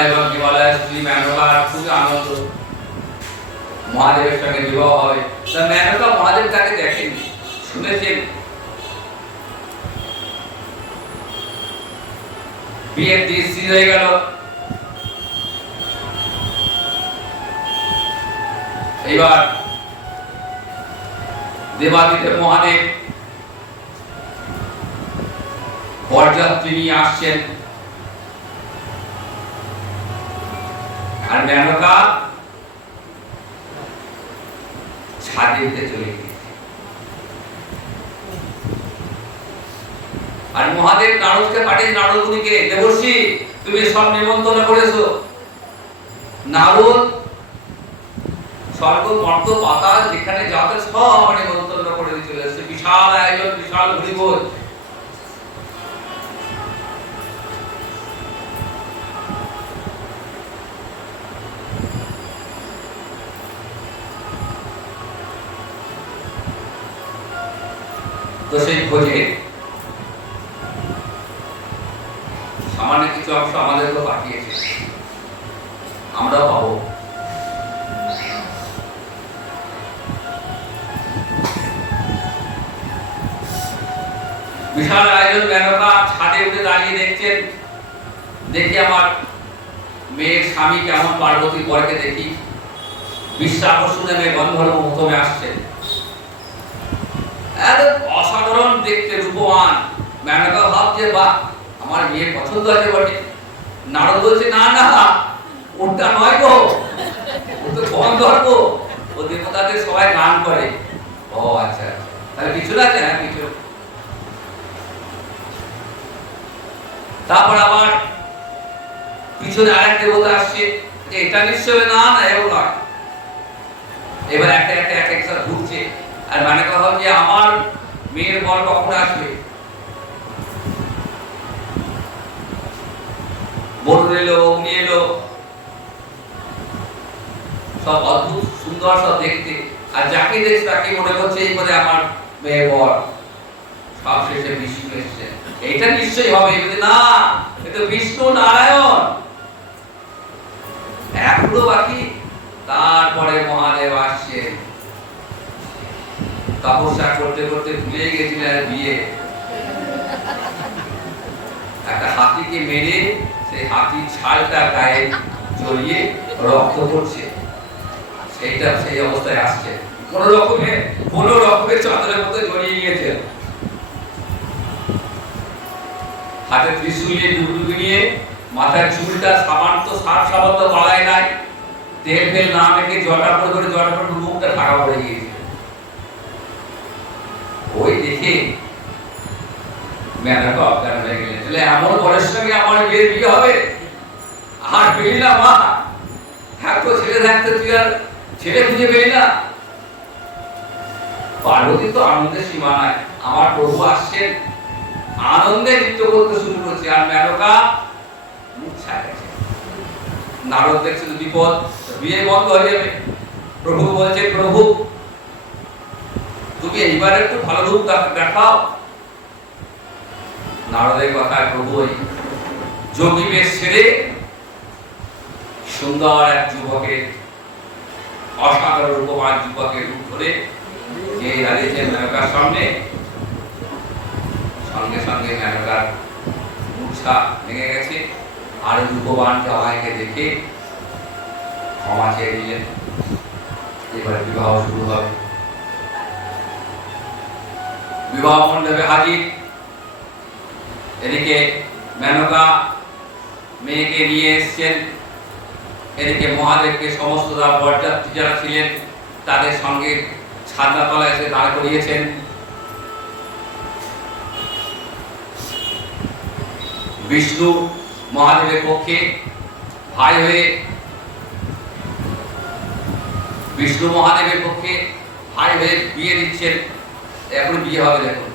এবং হিমালয়ের স্ত্রী মেনকার খুবই আনন্দ, মহাদেবের সঙ্গে বিবাহ হবে। মেনকা মহাদেব তাকে দেখেননি, শুনেছেন বিয়ের দিন স্থির হয়ে গেল। এবার দেবাদিদেব মহাদেব বরযাত্রী নিয়ে আসছেন, আর মেনকা ছাদে উঠে চলে গেছে। আর মহাদেব নারদকে পাঠিয়ে, নারদ মুনিকে, দেবর্ষি তুমি সব নিমন্ত্রণ করেছো। নারদ স্বর্গ মর্ত পাতাল যেখানে যাতে সব নিমন্ত্রণ করে দিয়ে চলে এসেছে, বিশাল আয়োজন, বিশাল ভোজ। তো সেই ভোজে সামান্য কিছু অংশ আমাদেরকে পাঠিয়েছে, আমরাও পাবো। বিশাল আয়োজন। মেনকা ছাদে উঠে দাঁড়িয়ে দেখছেন, দেখি আমার মেয়ের স্বামী কেমন পার্বতীর পরকে দেখি, বিশ্বাকর্ষণে মেয়ে গন্ধর্ব মতমে আসছে, অসাধারণ দেখতে, রূপবান। মেনকা ভাবছে বাহ, আমার মেয়ে পছন্দ আছে বটে। নারদ বলছে না না, ওটা নয় গো, ও তো গন্ধর্ব, ও দেবতাদের সবাই গান করে। ও আচ্ছা, তাহলে কিছু আছে? হ্যাঁ কিছু। তারপর আবার পিছনে আরেক দেবতা আসছে, এটা নিশ্চয় না না, এও নয়। এবার একটা একটা এক একটা ঘুরছে, আর মানে কথা হচ্ছে আমার মেয়ের বর কখন আসবে। বরুণ এলো, অগ্নি এলো, সব অদ্ভুত সুন্দর সব দেখতে, আর যাকে দেখছে তাকে মনে করছে এই করে আমার মেয়ের বর। সব শেষে বিষ্ণু এসছে, এইটা নিশ্চয়ই হবে। না, এটা বিষ্ণু নারায়ণ এখনো বাকি। তারপরে মহাদেব আসছেন, তপস্যা করতে করতে ভুলে গেছিলেন বিয়ে। একটা হাতিকে মেরে সেই হাতির ছালটা গায়ে জড়িয়ে রক্ত পড়ছে, এইটা সেই অবস্থায় আসছে, কোন রকমের চাদরের মধ্যে জড়িয়ে গিয়েছে, হাতে ত্রিশূল নিয়ে ডুবডুবি নিয়ে, মাথায় চুলটা সামান্য সাত বালায় নাই, তেল ফেল না মেখে জটা করে মুখটা ঢাকা পড়ে গিয়েছে। ওই দেখে মেয়েটা অজ্ঞান হয়ে গেলেন। তাহলে এমন বরের সঙ্গে আমার বিয়ে হবে, আর পেলি না মা, এত ছেলে থাকতে তুই আর ছেলে খুঁজে পেলি না। পার্বতী তো আনন্দের সীমা নাই, আমার প্রভু আসছেন, আনন্দে নৃত্য করতে শুরু করছে, আর মেনকা মুখ ছাড়ছে। নারদ দেখছে তো বিপদ, বিয়ে বন্ধ হয়ে যাবে। প্রভু বলছে, প্রভু তুমি এইবার একটু ভালো রূপ দেখাও। নারদের কথায় প্রভু ওই যোগী বেশ ছেড়ে সুন্দর এক যুবকের, অসাধারণ রূপবান যুবকের রূপ ধরে যে দাঁড়িয়েছেন মেনকার সামনে, সঙ্গে সঙ্গে মেনকার মূর্ছা ভেঙে গেছে। আর রূপবান জামাইকে দেখে ক্ষমা চেয়ে দিলেন। এবার বিবাহ শুরু হবে। বিবাহ মণ্ডপে হাজির। এদিকে মেনকা মেয়েকে নিয়ে এসছেন, এদিকে মহাদেবকে সমস্ত বরযাত্রী যারা ছিলেন তাদের সঙ্গে ছাদনা তলায় এসে দাঁড় করিয়েছেন। বিষ্ণু মহাদেবের পক্ষে ভাই হয়ে, বিষ্ণু মহাদেবের পক্ষে ভাই হয়ে বিয়ে দিচ্ছেন। এখন বিয়ে হবে দেখুন।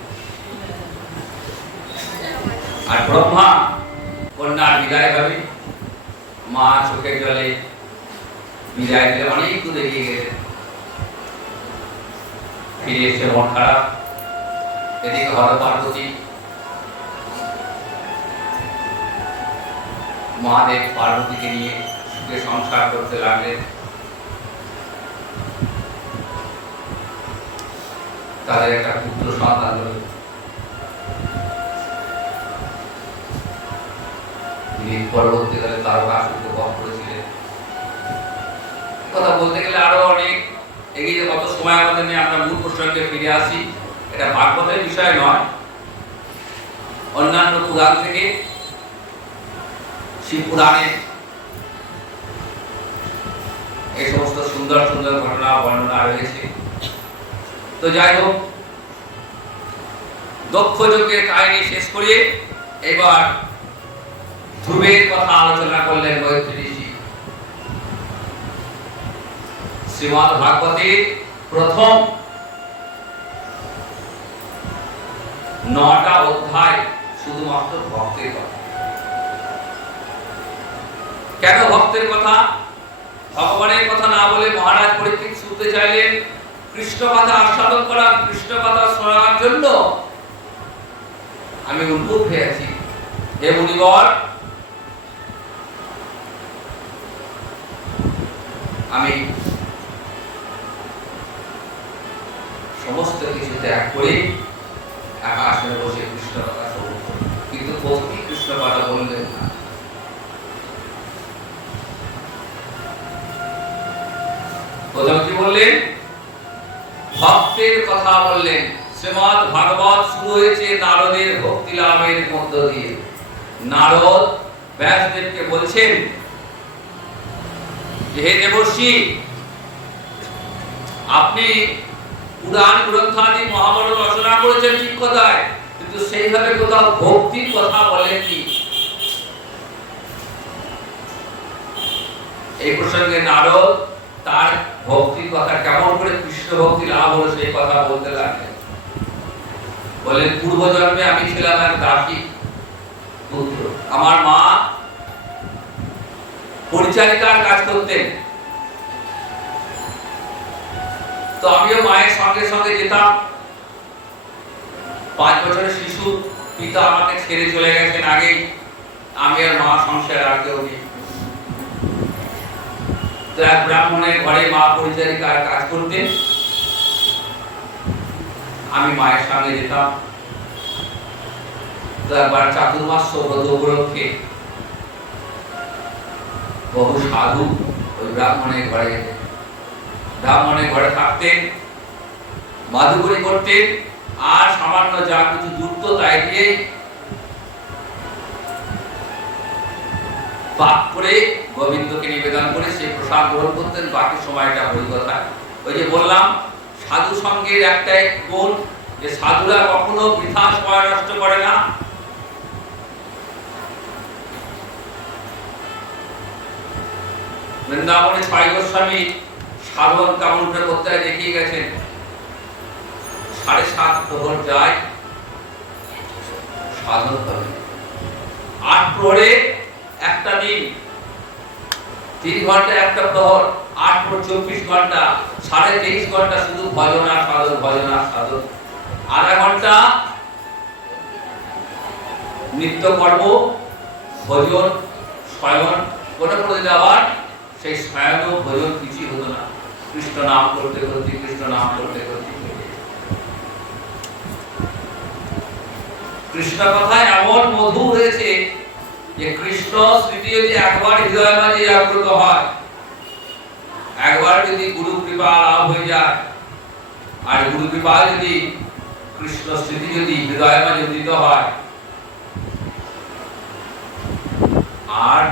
আর ব্রহ্মা কন্যার বিদায় হবে, মা চোখের জলে বিদায় দিলে অনেক দূর এগিয়ে গেছে, ফিরে এসে মন খারাপ। এদিকে হর পার্বতী, মহাদেব পার্বতীকে নিয়ে সুখে সংসার করতে লাগলেন। তাদের একটা পুত্র সন্তান হল, তিনি পরবর্তীকালে তারকাসুরকে বধ করেছিলেন। কথা বলতে গেলে আরো অনেক এগিয়ে, কত সময় আমাদের নিয়ে, আমরা মূল প্রসঙ্গে ফিরে আসি। এটা ভাগবতের বিষয় নয়, অন্যান্য পুরাণ থেকে, শিব পুরাণে এই সমস্ত সুন্দর সুন্দর ঘটনা বর্ণনা রয়েছে। তো যাই হোক, দক্ষ যজ্ঞের কাহিনী শেষ করে এবার ধ্রুবের কথা আলোচনা করলেন মৈত্রী ঋষি। শ্রীমদ্ ভাগবতের প্রথম 9টা অধ্যায় শুধুমাত্র ভক্তের কথা। কেন ভক্তের কথা? ভগবানের কথা না বলে মহারাজ পরীক্ষিত শুনতে চাইলেন কৃষ্ণ কথা আস্বাদন করা, কৃষ্ণ কথা শোনার জন্য আমি উন্মুখ হয়েছি। হে মুনিবর, আমি সমস্ত কিছু ত্যাগ করে একা আসনে বসে কৃষ্ণ কথা শ্রবণ করি। কিন্তু প্রথমেই কৃষ্ণ কথা বললেন না। প্রথমে কি বললেন? ভক্তের কথা বললেন। শ্রীমদ্ ভাগবত শুরু হয়েছে নারদের ভক্তি লাভের মধ্য দিয়ে। নারদ ব্যাসদেবকে বলছেন, হে দেবর্ষি, আপনি পুরাণ গ্রন্থাদি মহাভারত রচনা করেছেন ঠিক কথায়, কিন্তু সেইভাবে কোথাও ভক্তির কথা বলেননি। এই প্রসঙ্গে নারদ তার ভক্তির কথা, কেমন করে কৃষ্ণ ভক্তি লাভ হলো সেই কথা বলতে লাগলেন। বলেন, পূর্ব জন্মে আমি ছিলাম এক দাসী পুত্র। আমার মা পরিচারিকার কাজ করতেন, তো আমিও মায়ের সঙ্গে সঙ্গে যেতাম। 5 বছরের শিশু, পিতা আমাকে ছেড়ে চলে গেছেন আগেই, আমি আর মা সংসার আর কেউ নেই। তো এক ব্রাহ্মণের ঘরে মা পরিচারিকার কাজ করতেন, আমি মায়ের সঙ্গে যেতাম। তো একবার চাতুর্মাস্য ব্রত উপলক্ষে বহু সাধু ওই ব্রাহ্মণের ঘরে যেতেন। ব্রাহ্মণের ঘরে থাকতেন, মাধুকরী করতেন, আর সামান্য যা কিছু জুটত তাই দিয়ে পাক করে গোবিন্দকে নিবেদন করে সে প্রসাদ গ্রহণ করতেন। বাকি সময়টা হরিকথা। ওই যে বললাম সাধু সঙ্গের একটাই গুণ যে সাধুরা কখনো বৃথা সময় নষ্ট করে না। বৃন্দাবনে ছয় গোস্বামী সাধন কেমন করতে হয় দেখিয়ে গেছেন। 7:30 প্রহর যায় সাধন করে, 8 প্রহরে একটা দিন, 3 ঘন্টা একটা প্রহর, 8 প্রহর 24 ঘন্টা, 23.5 ঘন্টা শুধু ভজনা সাধন, ভজনা সাধন। আধা ঘন্টা নিত্য কর্ম, ভজন, শয়ন, কোন দিন আবার সেই শয়ন ভজন কিছুই হতো না, কৃষ্ণ নাম করতে করতে, কৃষ্ণ নাম করতে করতে। কৃষ্ণ কথায় এমন মধু হয়েছে যে কৃষ্ণ স্মৃতি যদি একবার হৃদয়ের মাঝে জাগ্রত হয়, একবার যদি গুরু কৃপা লাভ হয়ে যায়, আর গুরু কৃপা যদি কৃষ্ণ স্মৃতি যদি হৃদয়ের মাঝে উদিত হয়, আর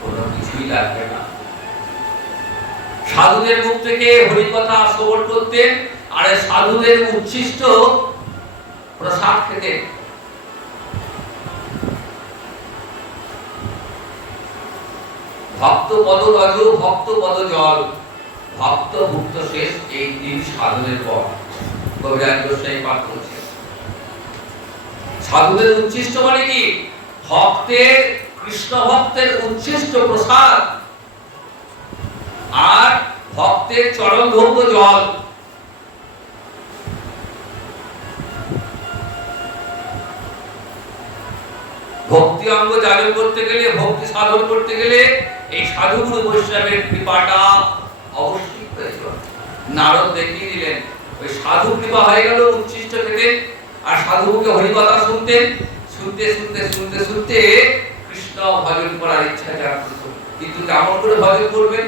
কোনো কিছুই লাগবে না। সাধুদের মুখ থেকে হরিকথা শ্রবণ করতেন, আর সাধুদের উচ্ছিষ্ট প্রসাদ খেতেন। ভক্ত পদ রজ, ভক্ত পদ জল, ভক্ত ভুক্ত শেষ, এই 3 সাধনের পর কবিরাজ গোস্বামী পাঠ করেছেন। সাধুদের উচ্ছিষ্ট মানে কি? ভক্তের, কৃষ্ণ ভক্তের উচ্ছিষ্ট প্রসাদ আর ভক্তের চরণ ধৌত জল। ভক্তি অঙ্গ জাগরণ করতে গেলে, ভক্তি সাধন করতে গেলে এই সাধুগুরু বৈষ্ণবের কৃপাটা অবশ্যই প্রয়োজন। নারদ দেখিয়ে দিলেন, ওই সাধু কৃপা হয়ে গেল, উচ্ছিষ্ট খেতেন আর সাধুকে হরিকথা শুনতেন, শুনতে শুনতে শুনতে শুনতে কৃষ্ণ ভজন করার ইচ্ছা জাগ্রত। কিন্তু কেমন করে ভজন করবেন?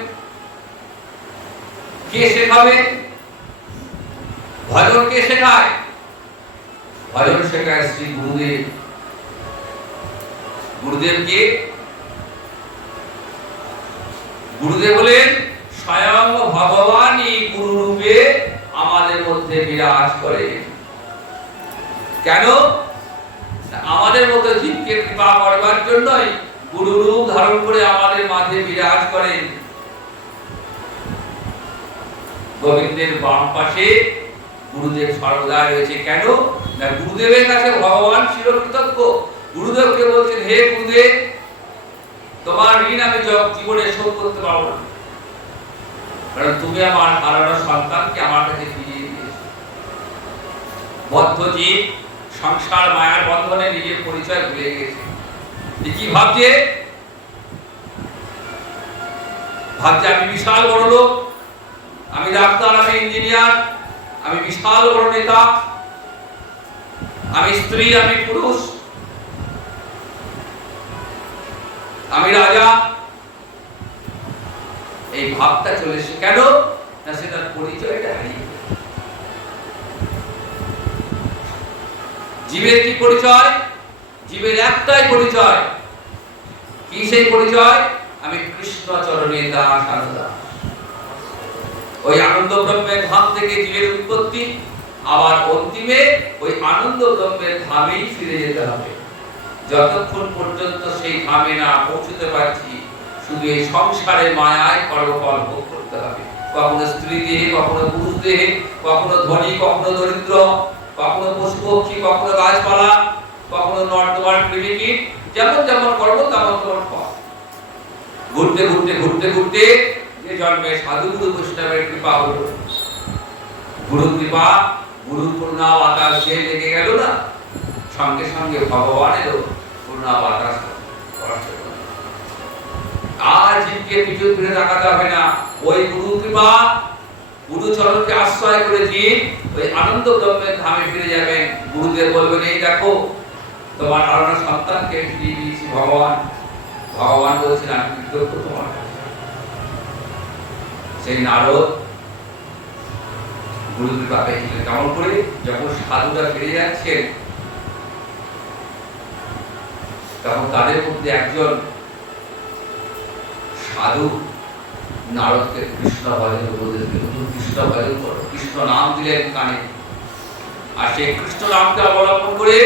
কে শেখাবে? ভজন কে শেখায়? ভজন শেখায় শ্রী গুরুদেব। গুরুদেবকে গুরুদেব বলেন স্বয়ং ভগবানই গুরু রূপে আমাদের মধ্যে বিরাজ করে। কেন? আমাদের মধ্যে জীবকে কৃপা করবার জন্যই গুরু রূপ ধারণ করে আমাদের মাঝে বিরাজ করেন। গোবিন্দের বাম পাশে গুরুদেব সর্বদা রয়েছে। কেন? না, গুরুদেবের কাছে ভগবান চিরকৃতজ্ঞ। গুরুদেবকে বলছেন, হে গুরুদেব, তোমার ঋণ আমি জীবনে শোধ করতে পারবো না, কারণ তুমি আমার হারানো সন্তানকে আমার কাছে ফিরিয়ে দিয়েছো। বদ্ধ জীব সংসার মায়ার বন্ধনে নিজের পরিচয় ভুলে গেছে। কি ভাবছে? ভাবছে আমি বিশাল বড় লোক, আমি ডাক্তার, আমি ইঞ্জিনিয়ার, আমি বিশাল বড় নেতা, আমি স্ত্রী, আমি পুরুষ, আমি রাজা। এই ভাবটা চলে এসে কেন? না, সে তার পরিচয়টা হারিয়ে। জীবের কি পরিচয়? জীবের একটাই পরিচয়। কি সেই পরিচয়? আমি কৃষ্ণ চরণে দাস, দাস। ওই আনন্দ ব্রহ্মের ধাম থেকে জীবের উৎপত্তি, আবার অন্তিমে ওই আনন্দ ব্রহ্মের ধামেই ফিরে যেতে হবে। যতক্ষণ পর্যন্ত সেই ধামে না পৌঁছতে পারছি, শুধু এই সংসারে মায়ায় কর্মফল ভোগ করতে হবে। কখনো স্ত্রী দেহে, কখনো পুরুষ দেহে, কখনো ধনী, কখনো দরিদ্র, কখনো পশু পক্ষী, কখনো গাছপালা, কখনো নর্দমার কৃমিকীট। যেমন যেমন কর্ম তেমন তেমন ফল। ঘুরতে ঘুরতে ঘুরতে ঘুরতে যে জন্মে সাধু গুরু বৈষ্ণবের কৃপা হলো, গুরু কৃপা, গুরু করুণা বাতাস যে লেগে গেল না, সঙ্গে সঙ্গে ভগবানেরও করুণা বাতাস। আর জীবকে পিছু ফিরে তাকাতে হবে না। ওই গুরু কৃপা, গুরু চরণকে আশ্রয় করে জীব ওই আনন্দ ব্রহ্মের ধামে ফিরে যাবেন। গুরুদেব বলবেন, এই দেখো তোমার হারানো সন্তানকে ফিরিয়ে দিয়েছি ভগবান। ভগবান বলছেন আমি কৃতজ্ঞ তোমার কাছে। সেই নারদ গুরু কৃপা পেয়েছিলেন কেমন করে, যখন সাধুরা ফিরে যাচ্ছেন তখন তাদের মধ্যে একজন সাধু নারদকে কৃষ্ণ ভজন উপদেশ দিল, কৃষ্ণ ভজন করো, কৃষ্ণ নাম দিলেন কানে। আর সেই কৃষ্ণ নামকে অবলম্বন করে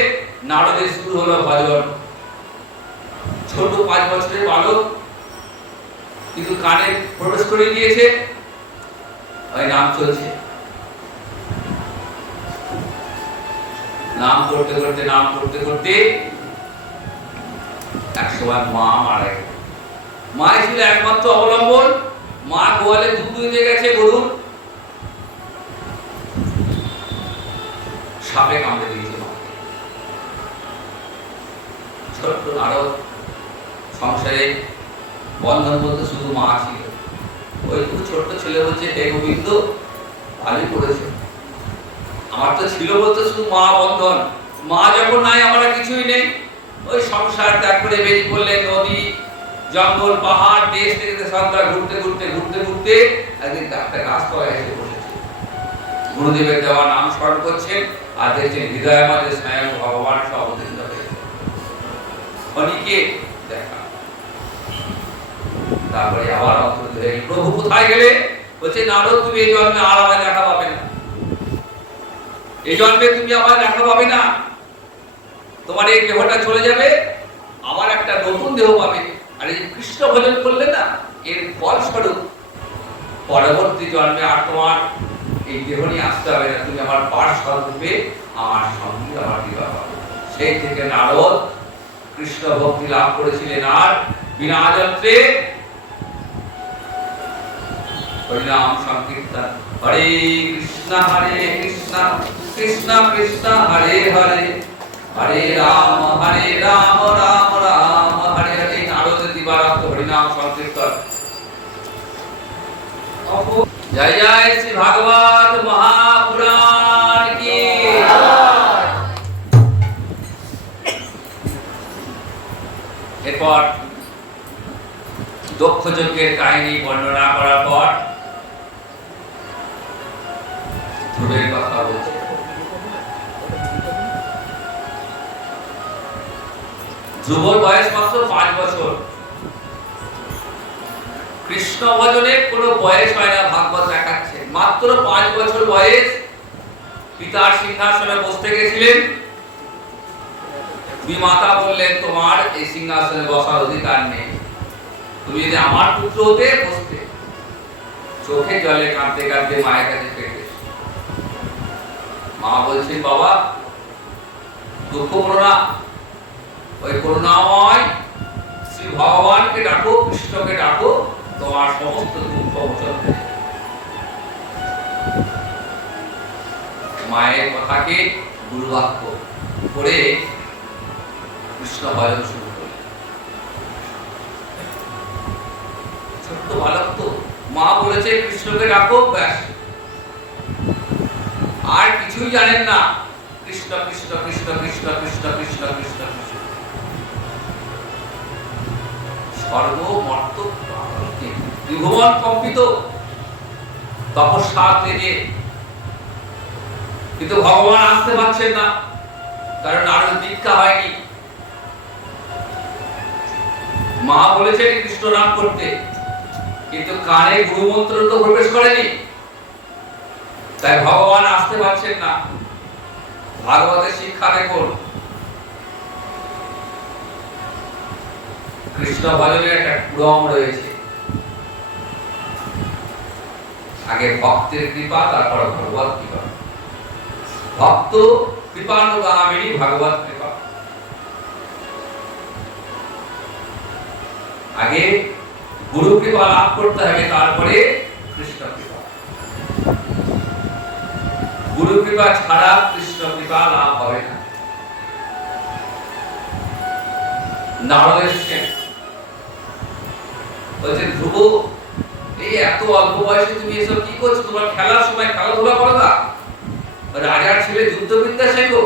নারদের শুরু হলো ভজন। ছোট 5 বছরের বালক, কিন্তু কানে প্রবেশ করে দিয়েছে, ওই নাম চলছে। নাম করতে করতে একসময় মা মারা গেল। মা ছিল একমাত্র অবলম্বন। মা গোয়ালে দুধ দুইতে গেছে গরুর, সাপে কামড়ে দিয়েছে মাকে। ছোট্ট নারদ সংসারে বন্ধন বলতে শুধু মা ছিল। ওইটুকু ছোট্ট ছেলে বলছে, হে গোবিন্দ ভালোই করেছে, আমার তো ছিল বলতে শুধু মা বন্ধন, মা যখন নাই আমার কিছুই নেই। ওই সংসার ত্যাগ করে বেরিয়ে পড়লেন নদী জঙ্গল পাহাড় দেশ থেকে সন্ধ্যা ঘুরতে একদিন একটা গাছতলায় এসে বসেছে। গুরুদেবের দেওয়া নাম স্মরণ করছেন আর দেখছেন হৃদয়ের মাঝে স্বয়ং ভগবান সব অবতীর্ণ হয়েছে। অনেকে দেখা, তারপরে আবার অন্তর ধরে প্রভু কোথায় গেলে? বলছে নারদ তুমি এই জন্মে আর আমায় দেখা পাবে না, এই জন্মে তুমি আবার দেখা পাবে না, তোমার এই দেহটা চলে যাবে, আবার একটা নতুন দেহ পাবে। আর এই কৃষ্ণ ভজন করলে না, এর ফলস্বরূপ পরবর্তী জন্মে আর তোমার এই দেহ নিয়ে আসতে হবে না, তুমি আমার পার্শ্বদ রূপে আমার সঙ্গে আমার বিবাহ পাবে। সেই থেকে নারদ কৃষ্ণ ভক্তি লাভ করেছিলেন আর বিনা যন্ত্রে হরিনাম সংকীর্তন। হরে কৃষ্ণ কৃষ্ণ কৃষ্ণ হরে হরে, হরে রাম রাম রাম হরে হরে। নারদের দিবারাত্র হরিনাম সংকীর্তন। জয় জয় শ্রী ভাগবত মহাপুরাণ কি। এরপর দক্ষ যজ্ঞের কাহিনী বর্ণনা করার পর ধ্রুবের কথা বলছে। ধ্রুবর বয়স মাত্র 5 বছর। কৃষ্ণ ভজনের কোনো বয়স হয় না, ভাগবত দেখাচ্ছে। মাত্র 5 বছর বয়স, পিতার সিংহাসনে বসতে গেছিলেন। বিমাতা বললেন তোমার এই সিংহাসনে বসার অধিকার নেই, তুমি যদি আমার পুত্র হতে বসতে। চোখে জলে কাঁদতে কাঁদতে মায়ের কাছে ফিরে। মা বলছেন বাবা দুঃখ করো না, ওই করুণাময় শ্রী ভগবানকে ডাকো, কৃষ্ণকে ডাকো, তোমার সমস্ত দুঃখ মোচন হয়ে যাবে। মায়ের কথাকে গুরুবাক্য করে কৃষ্ণ ভজন শুরু করলেন। ছোট্ট বালক তো, মা বলেছে কৃষ্ণকে ডাকো, ব্যাস, আর কিছুই জানেন না। কৃষ্ণ কৃষ্ণ কৃষ্ণ কৃষ্ণ কৃষ্ণ কৃষ্ণ কৃষ্ণ কৃষ্ণ। সর্বমর্ত ত্রিভুবন কম্পিত, তপস্যা থেকে, কিন্তু ভগবান আসতে পারছেন না, কারণ নারদ দীক্ষা হয়নি। মা বলেছেন কৃষ্ণ নাম করতে, কিন্তু কানে গুরুমন্ত্র তো প্রবেশ করেনি, তাই ভগবান আসতে পারছেন না। ভাগবতের শিক্ষা দেখুন, কৃষ্ণ ভজনের একটা ক্রম রয়েছে। আগে ভক্তের কৃপা, তারপর ভগবত কৃপা। ভক্ত কৃপানুগামিনী ভগবত কৃপা। আগে গুরু কৃপা লাভ করতে হবে, তারপরে কৃষ্ণ কৃপা। গুরু কৃপা ছাড়া কৃষ্ণ কৃপা লাভ হবে না। নারদ এসেছেন, বলছেন ধ্রুব এই এত অল্প বয়সে তুমি এসব কি করছো? তোমার খেলার সময় খেলাধুলা করো না, রাজার ছেলে যুদ্ধবিদ্যা শেখো,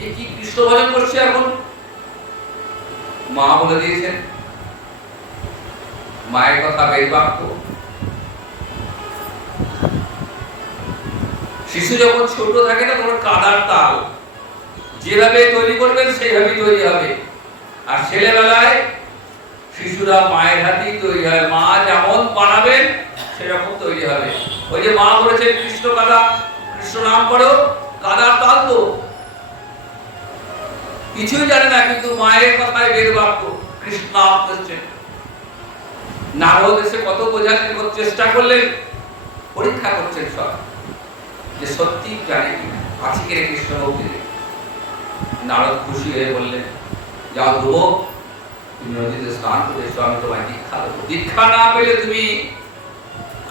এই কি কৃষ্ণ ভজন করছে এখন? মা বলে দিয়েছেন মায়ের কথা বেদ বাক্য। শিশু যখন ছোট থাকে না তখন কাদার তাল যেভাবে তৈরি করবেন সেইভাবেই তৈরি হবে। আর ছেলেবেলায় শিশুরা মায়ের হাতেই তৈরি হয়, মা যেমন বানাবেন সেরকম তৈরি হবে। ওই যে মা বলেছেন কৃষ্ণ কাদা, কৃষ্ণ নাম করো, কাদার তাল তো কিছুই জানে না, কিন্তু মায়ের কথায় বেদ বাক্য কৃষ্ণ নাম করছেন। নারদ এসে কত বোঝার চেষ্টা করলেন, পরীক্ষা করছেন সব যে সত্যি জানে কিনা, আছে কিনা কৃষ্ণ ভক্তি। নারদ খুশি হয়ে বললেন, যাও ধ্রুব, তুমি নদীতে স্নান করে এসো, আমি তোমায় দীক্ষা দেবো। দীক্ষা না পেলে তুমি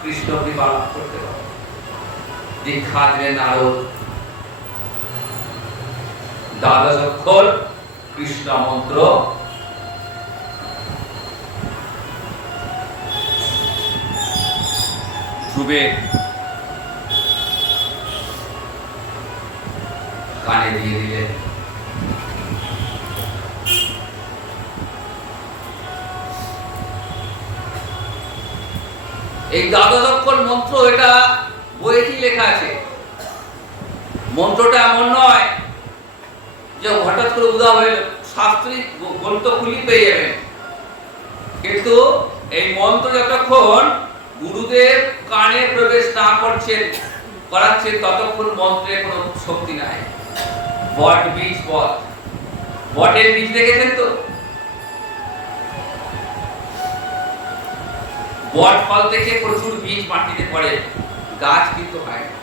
কৃষ্ণ কৃপা লাভ করতে পারো। দীক্ষা দিলেন নারদ। দ্বাদশ অক্ষর কৃষ্ণ মন্ত্র, ধ্রুবের কানে দিয়ে দিলেন। এই দ্বাদশ অক্ষর মন্ত্র, এটা বইয়েতেই লেখা আছে। মন্ত্রটা এমন নয় যে হঠাৎ করে উদা হয়ে শাস্ত্রিক গ্রন্থ খুলি পেয়ে যাবেন, কিন্তু এই মন্ত্র যতক্ষণ গুরুদেব কানে প্রবেশ না করাচ্ছেন ততক্ষণ মন্ত্রের কোনো শক্তি নাই। বট বীজ বট, বটের বীজ দেখেছেন তো? বট ফল থেকে প্রচুর বীজ মাটিতে পড়ে, গাছ কিন্তু হয় না।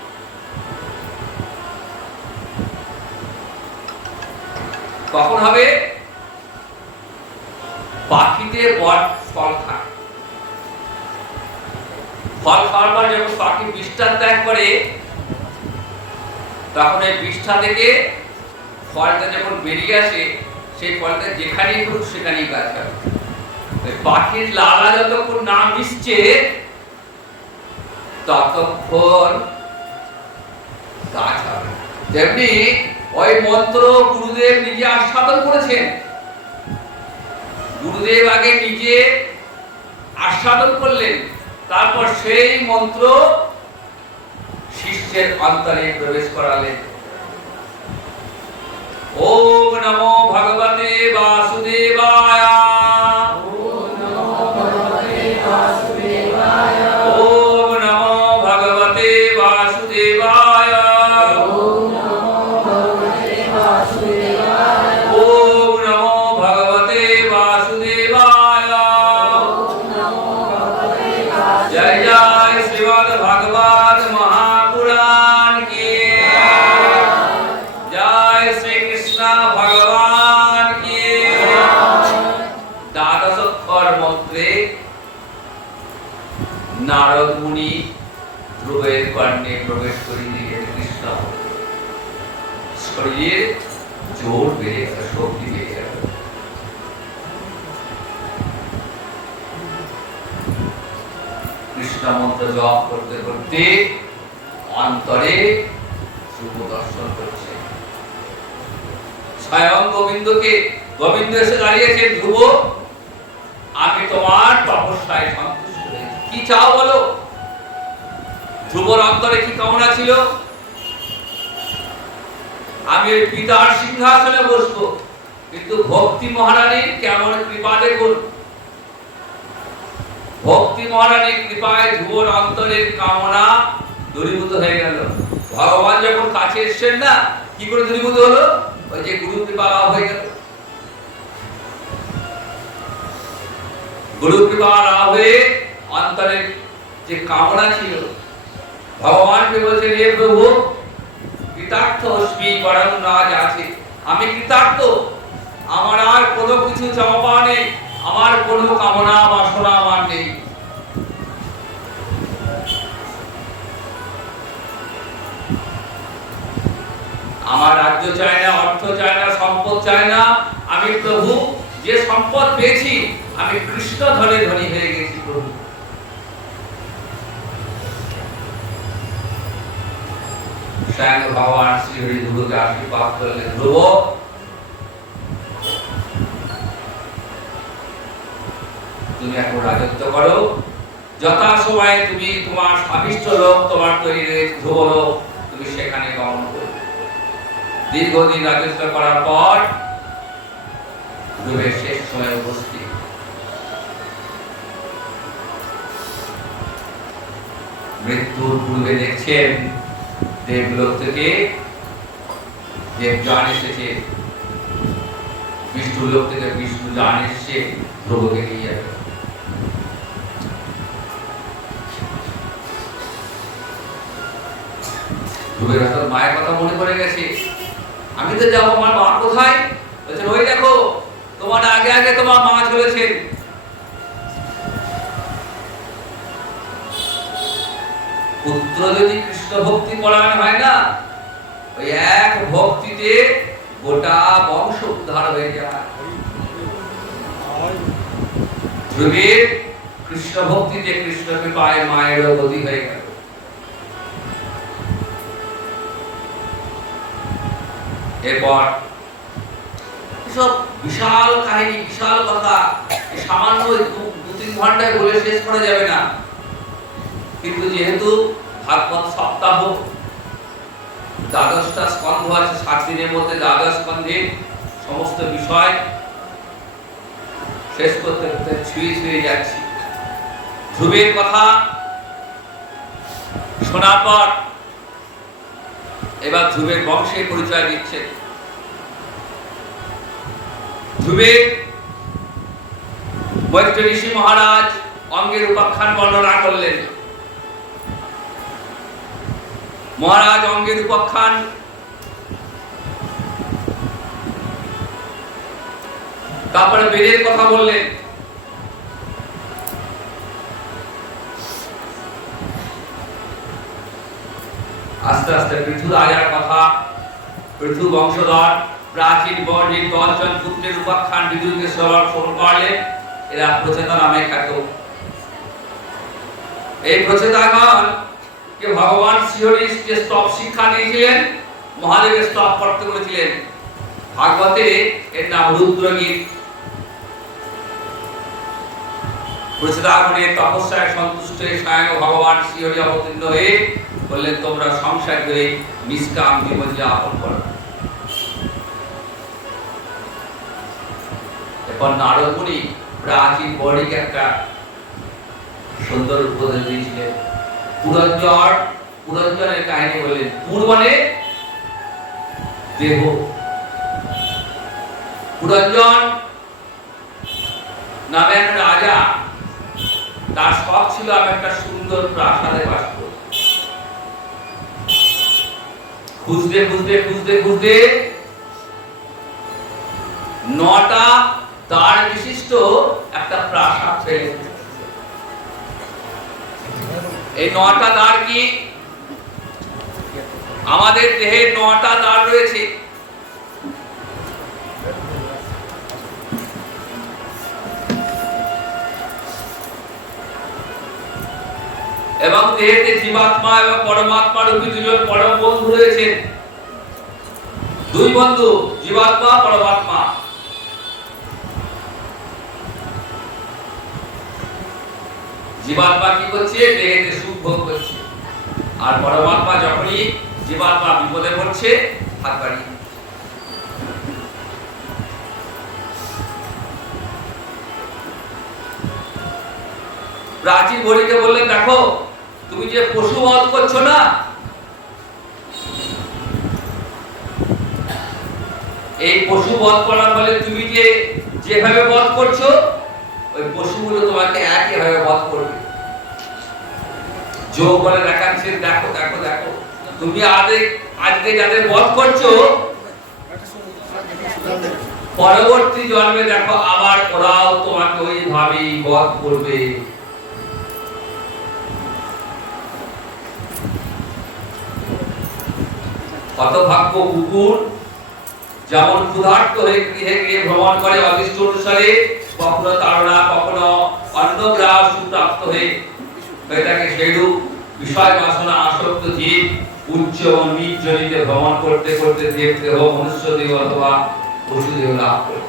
কখন হবে? পাখিতে বট ফল খায়, ফল খাওয়ার পর যখন পাখি বিষ্ঠা ত্যাগ করে তখন এই বিষ্ঠা থেকে ফলটা যখন বেরিয়ে আসে, সেই ফলটা যেখানেই ঘুরুক সেখানেই গাছ হবে। পাখির লালা যতক্ষণ না মিশছে ততক্ষণ গাছ হবে। তেমনি ওই মন্ত্র গুরুদেব নিজে আস্বাদন করেছেন। গুরুদেব আগে নিজে আস্বাদন করলেন, তারপর সেই মন্ত্র শিষ্যের অন্তরে প্রবেশ করালেন। ওম নমো ভগবতে বাসুদেবায়, ওম নমো ভগবতে বাসুদেবায়, ওম নমো ভগবতে বাসুদেবায়, ওম নমো ভগবতে বাসুদেবায়, ওম নমো ভগবতে বাসুদেবায়। ওম নমো ভগবতে বাসুদেবায়। জয় জয় শ্রীমদ্ ভাগবত মহাপুরাণ কি জয়, শ্রী কৃষ্ণ ভগবান কি। দ্বাদশ অক্ষর মন্ত্রে নারদ মুনি ধ্রুবের কর্ণে প্রবেশ করিয়ে দিলেন কৃষ্ণ। শরীরের জোর বেড়ে গেল, শক্তি বেড়ে গেল। কৃষ্ণ মন্ত্র জপ করতে করতে অন্তরে ধ্রুব দর্শন করছে। স্বয়ং গোবিন্দ এসে দাঁড়িয়েছেন, ধ্রুব আমি তোমার তপস্যায় সন্তুষ্ট হয়েছি, কি চাও বলো। ধ্রুবর অন্তরে কি কামনা ছিল? আমি ওই পিতার সিংহাসনে বসবো, কিন্তু ভক্তি মহারানীর কেমন কৃপা দেখুন। ভক্তি মহারানীর কৃপায় ধ্রুবর অন্তরের কামনা দূরীভূত হয়ে গেল। ভগবান যখন কাছে এসছেন না, কি করে দূরীভূত হলো? ওই যে গুরু কৃপা লাভ হয়ে গেল। গুরু কৃপা লাভ হয়ে অন্তরের যে কামনা ছিল, ভগবানকে বলছেন, হে প্রভু কৃতার্থ অস্মি পরম রাজ আছে, আমি কৃতার্থ, আমার আর কোনো কিছু চাওয়া নেই, আমার কোনো কামনা বাসনা আমার নেই। আমার রাজ্য চাই না, অর্থ চাই না, সম্পদ চাই না। আমি প্রভু যে সম্পদ পেয়েছি, আমি কৃষ্ণ ধনে ধনী হয়ে গেছি প্রভু। স্বয়ং ভগবান শ্রী হরি ধ্রুবকে আশীর্বাদ করলেন, ধ্রুব তুমি এখন রাজত্ব করো, যথা সময়ে তুমি তোমার আবিষ্ট লোক তোমার তৈরি রয়েছে ধ্রুব লোক, তুমি সেখানে গমন করো। দীর্ঘদিন রাজত্ব করার পর ধ্রুবের শেষ সময় উপস্থিত। মৃত্যুর পূর্বে দেখছেন দেবলোক থেকে দেবযান এসেছে, বিষ্ণু লোক থেকে বিষ্ণু যান এসেছে ধ্রুবকে নিয়ে যাবে। ধ্রুবের হঠাৎ মায়ের কথা মনে পড়ে গেছে, আমি তো যাবো, আমার মা কোথায়? বলছেন ওই দেখো তোমার আগে আগে তোমার মা চলেছেন। পুত্র যদি কৃষ্ণ ভক্তি পরায়ণ হয় না, ওই এক ভক্তিতে গোটা বংশ উদ্ধার হয়ে যায়। ধ্রুবের কৃষ্ণ ভক্তিতে কৃষ্ণকে পায় মায়ের গতি হয়ে গেল। এরপর সব বিশাল কাহিনী, বিশাল কথা, সামান্য 2-3 ঘন্টায় বলে শেষ করা যাবে না। কিন্তু যেহেতু ভাগবত সপ্তাহ, 12টা স্কন্ধ আছে, 7 দিনের মধ্যে 12 স্কন্ধে সমস্ত বিষয় শেষ করতে করতে ছুঁয়ে যাচ্ছি। ধ্রুবের কথা শোনার পর এবার ধ্রুবের বংশের পরিচয় দিচ্ছে। ধ্রুবের মৈত্র ঋষি মহারাজ অঙ্গের উপাখ্যান বর্ণনা করলেন। মহারাজ অঙ্গের উপাখ্যান তারপরে বেদের কথা বললেন। আস্তে আস্তে পৃথু রাজার কথা, পৃথু বংশধর প্রাচীন বর্ণিত 10 জন পুত্রের উপাখ্যান বিদুরকে শ্রবণ করলেন। এরা প্রচেতা নামে খ্যাত। এই প্রচেতাগণ কে ভগবান শ্রীহরি যে স্তব শিক্ষা দিয়েছিলেন, মহাদেবের স্তব পড়তে বলেছিলেন। ভাগবতে এর নাম রুদ্রগীত। প্রচেতাগণের তপস্যায় সন্তুষ্ট হয়ে স্বয়ং ভগবান শ্রীহরি অবতীর্ণ হয়ে বললেন, তোমরা সংসার করে নিষ্কাম জীবন যাপন করো। এরপর নারদ মুনি প্রাচীন বণিক একটা সুন্দর উপদেশ দিয়েছিলেন। পুরঞ্জনের কাহিনী বললেন। পুর মানে দেহ। পুরঞ্জন নামে এক রাজা, তার শখ ছিল আমি একটা সুন্দর প্রাসাদে বাস করব। খুঁজতে খুঁজতে খুঁজতে খুঁজতে 9টা দ্বার বিশিষ্ট একটা প্রাসাদ পেলেন। এই 9টা দ্বার কি? আমাদের দেহে 9টা দ্বার রয়েছে। এবং দেহেতে জীবাত্মা এবং পরমাত্মা রূপী দুজন পরম বন্ধু রয়েছেন। 2 বন্ধু, জীবাত্মা পরমাত্মা। জীবাত্মা কি করছে? দেহেতে সুখ ভোগ করছে। আর পরমাত্মা যখনই জীবাত্মা বিপদে পড়ছে হাত বাড়িয়ে। প্রাচীন বণিককে বললেন, দেখো তুমি যে পশু বধ করছো না, এই পশু বধ করার ফলে তুমি যেভাবে বধ করছো, ওই পশুগুলো তোমাকে একইভাবে বধ করবে। যোগ বলে দেখাচ্ছেন, দেখো দেখো দেখো, তুমি আজকে যাদের বধ করছো, পরবর্তী জন্মে দেখো আবার ওরাও তোমাকে ওইভাবেই বধ করবে। কত ভাগ্য কুকুর যেমন ক্ষুধার্ত হয়ে গৃহে গৃহে ভ্রমণ করে অদৃষ্ট অনুসারে, কখনো তাড়না কখনো অন্য গ্রাস প্রাপ্ত হয়ে থাকে, সেইরূপ বিষয় বাসনা আসক্ত জীব উচ্চ এবং নিজ জনিতে ভ্রমণ করতে করতে দেব দেহ, মনুষ্য দেহ অথবা পশু দেহ লাভ করে।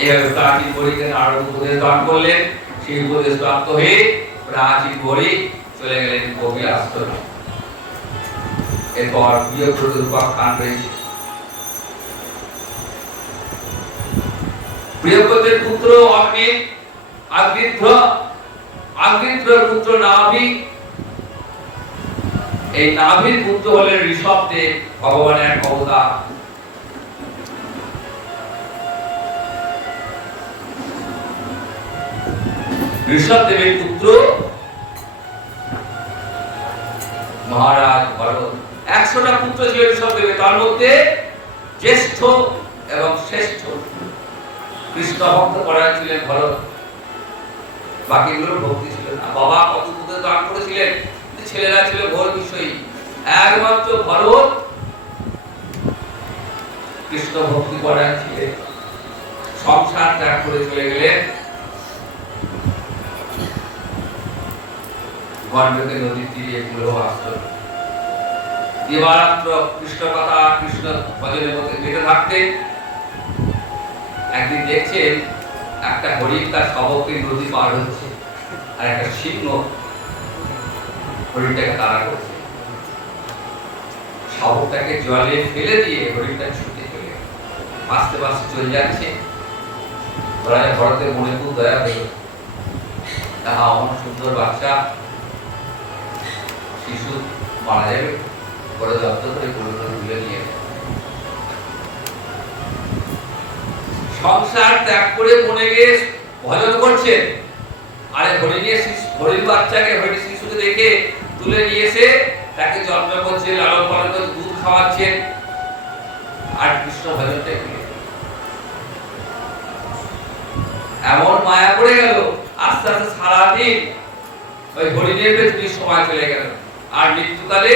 এইভাবে প্রাচীন বড়িকে নারদ উপদেশ দান করলেন। সেই উপদেশ প্রাপ্ত হয়ে প্রাচীন বড়ি চলে গেলেন কপিল আশ্রমে। এরপর প্রিয়ব্রত উপাখ্যান রয়েছে। প্রিয়ব্রতের পুত্র অগ্নিত, অগ্নিধ্র পুত্র নাভি। এই নাভির পুত্র হলেন ঋষভদেব, ভগবানের এক অবতার। ঋষভদেবের পুত্র মহারাজ ভরত। 100টা পুত্র ছিল ঋষভদেবের, তার মধ্যে জ্যেষ্ঠ এবং শ্রেষ্ঠ কৃষ্ণ ভক্ত পরায়ণ ছিলেন ভরত। বাকিগুলোর ভক্তি ছিল না। বাবা কত পুত্র দান করেছিলেন, ছেলেরা ছিল ঘোর বিষয়ী। একমাত্র ভরত কৃষ্ণ ভক্তি পরায়ণ ছিলেন। সংসার ত্যাগ করে চলে গেলেন গণ্ডকী নদীর তীরে পুলহ আশ্রম। দিবারাত্র কৃষ্ণ কথা, কৃষ্ণ ভজনের মধ্যে মেতে থাকতেন। একদিন দেখছেন একটা হরিণ তার শাবককে নদী পার হচ্ছে, আর একটা সিংহ হরিণটাকে তাড়া করছে। শাবকটাকে জলে ফেলে দিয়ে হরিণটা ছুটে চলে গেল। আস্তে আস্তে চলে যাচ্ছে। ভরতের মনে খুব দয়া হয়ে গেল। তাহা আমার সুন্দর বাচ্চা শিশু মারা যাবে, বড় যত্ন করে তুলে নিয়ে সংসার ত্যাগ করে মনে গিয়ে ভজন করছেন। আরে হরিণ বাচ্চাকে, হরিণ শিশুকে দেখে তুলে নিয়ে এসে তাকে যত্ন করছে, লালন পালন করে দুধ খাওয়াচ্ছেন, আর কৃষ্ণ ভজনটা এমন মায়া পড়ে গেল। আস্তে আস্তে সারাদিন ওই হরিণের পেছনে সময় চলে গেল। আর মৃত্যুকালে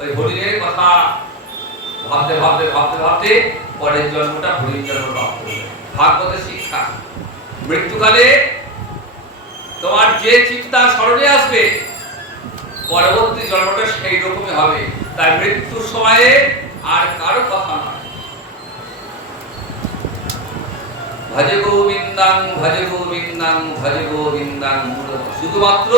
ওই হরিণের কথা ভাবতে ভাবতে ভাবতে ভাবতে পরের জন্মটা হরিণ জন্ম লাভ করবে। ভাগবতের শিক্ষা, মৃত্যুকালে তোমার যে চিন্তা স্মরণে আসবে পরবর্তী জন্মটা সেই রকমই হবে। তাই মৃত্যুর সময়ে আর কারো কথা নয়। ভজে গোবিন্দাং ভজে গোবিন্দাং ভজে গোবিন্দাং, শুধুমাত্র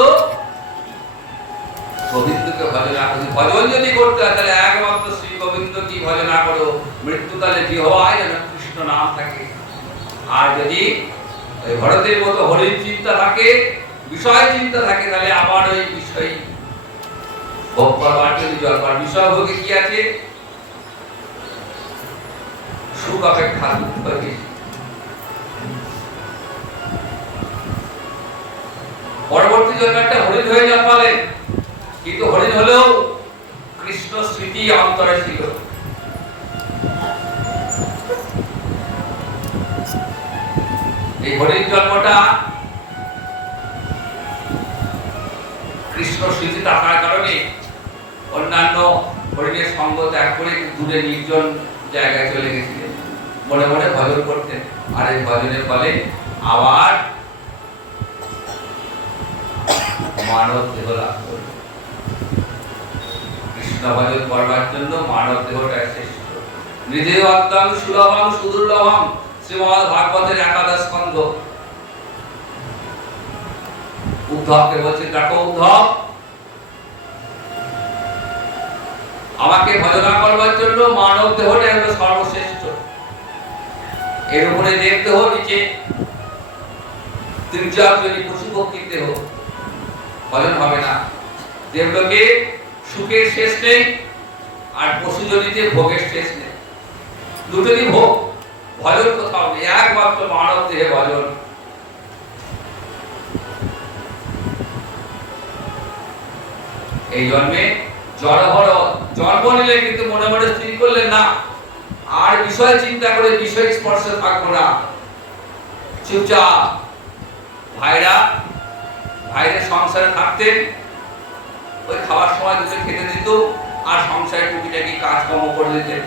গোবিন্দকে ভজনা করো। ভজন যদি করতে হয় তাহলে একমাত্র শ্রী গোবিন্দ কি ভজনা করো। মৃত্যুকালে জিহ্বায় যেন কৃষ্ণ নাম থাকে। আর যদি ওই ভরতের মতো হরির চিন্তা থাকে, বিষয় চিন্তা থাকে, তাহলে আবার ওই বিষয় ভোগ করবার জন্য জলবার। বিষয় ভোগে কি আছে? সুখ অপেক্ষা দুঃখ বেশি। পরবর্তী জন্মে একটা হরিণ হয়ে জন্মালেন, কিন্তু হরিণ হলেও কৃষ্ণ স্মৃতি অন্তরে ছিল। এই হরিণ জন্মটা কৃষ্ণ স্মৃতি থাকার কারণে অন্যান্য হরিণের সঙ্গ ত্যাগ করে দূরে নির্জন জায়গায় চলে গেছিলেন, মনে মনে ভজন করতেন। আর এই ভজনের ফলে আবার মানব দেহ লাভ করল। কৃষ্ণ ভজন করবার জন্য মানব দেহটা শ্রেষ্ঠ। হৃদয় অত্যং সুলভং সুদুর্লভং, শ্রীমদ্ ভাগবতের 11 স্কন্ধ। উদ্ধবকে বলছে, দেখো উদ্ধব, আমাকে ভজনা করবার জন্য মানব দেহটা হলো সর্বশ্রেষ্ঠ। এর উপরে দেব দেহ, নিচে ত্রিজগজনী পশু পক্ষীর দেহ। ভজন হবে না। দেবলোকে সুখের শেষ নেই, আর পশুজনিতে ভোগের শেষ নেই। দুটোরই ভোগ, ভজন কোথাও নেই, একমাত্র মানব দেহে ভজন। এই জন্মে জড়ভর জন্ম নিলে কিন্তু মনে মনে স্থির করলেন না, আর বিষয় চিন্তা করে বিষয় স্পর্শে থাকবো না। চুপচাপ ভাইরা সংসারে থাকতেন, ওই খাওয়ার সময় দুটো খেতে দিত, আর সংসারে টুকিটাকি কাজকর্ম করে দিতেন,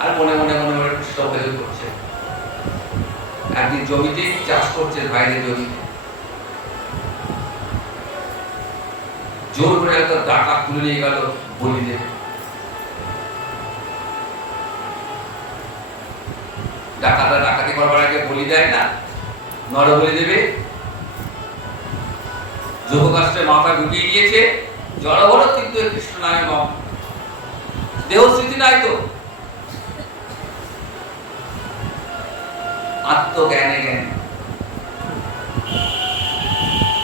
আর মনে মনে কৃষ্ণ ভজন করছে। একদিন জমিতে চাষ করছে, ভাইদের জমিতে জোর করে একটা ডাকা তুলে নিয়ে গেল বলি দেব। ডাকাতরা ডাকাতি করবার আগে বলি দেয় না, নর বলি দেবে। যুবকাষ্টে মাথা ঢুকিয়ে দিয়েছে, জড়ভরত কিন্তু কৃষ্ণ নামে মম, দেহ স্মৃতি নাই তো, আত্মজ্ঞানে জ্ঞানে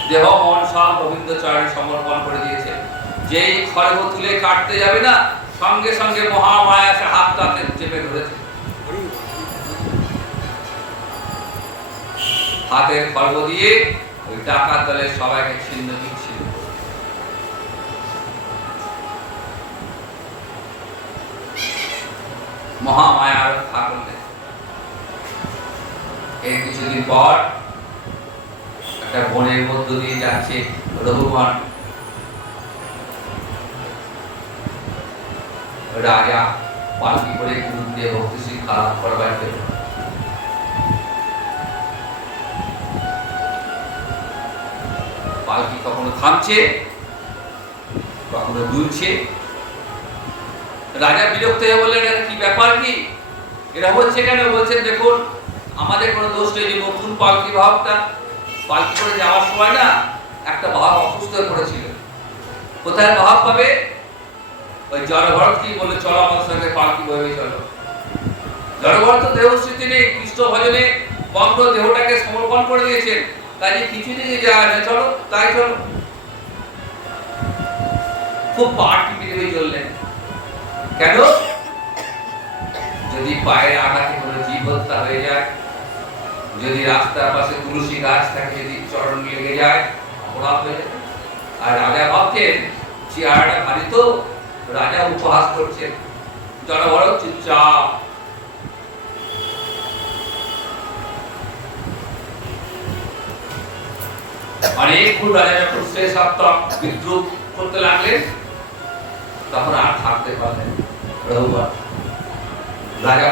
দেহ মন সব গোবিন্দ চরণে সমর্পণ করে দিয়েছে। যেই খড়গ তুলে কাটতে যাবে না, সঙ্গে সঙ্গে মহামায়া সে হাতটাতে চেপে ধরেছে। হাতের খড়গ দিয়ে ওই ডাকাত দলের সবাইকে ছিন্ন বিচ্ছিন্ন। মহামায়া রক্ষা করলেন। এর কিছুদিন পর একটা বনের মধ্য দিয়ে যাচ্ছে রঘুবন। রাজা পালকি করে গুরু দিয়ে ভক্তি শিক্ষা লাভ করবার জন্য পালকি কখনো থামছে, কখনো দুলছে। রাজা বিরক্ত হয়ে বললেন, কি ব্যাপার, কি এরা হচ্ছে কেন? বলছেন, দেখুন আমাদের কোনো দোষ নেই, যে নতুন পালকি ভাবটা পালকি করে যাওয়ার সময় না একটা ভাব অসুস্থ হয়ে পড়েছিল। কোথায় ভাব পাবে? ওই জড়ভরত কি বলে, চলো আমার সঙ্গে পালকি বয়ে চলো। জড়ভরত তো দেহ স্মৃতি নেই, কৃষ্ণ ভজনে বন্ধ দেহটাকে সমর্পণ করে দিয়েছেন, তাই কিছু দিকে যায় না, চলো তাই চলো। খুব পাট টিপে চললেন। কেন? যদি পায়ের আঘাতে কোনো জীব হত্যা হয়ে যায়, যদি রাস্তার পাশে তুলসী গাছ থাকে, যদি চরণ লেগে যায়, অপরাধ হয়ে যাবে। আর রাজা ভাবতেন চেহারাটা ভারী তো, রাজা উপহাস করছেন, জড়ভরত চুপচাপ। অনেকক্ষণ রাজা যখন শেষ সপ্তম বিদ্রুপ করতে লাগলেন, তখন আর থাকতে পারলেন রঘুবর। রাজা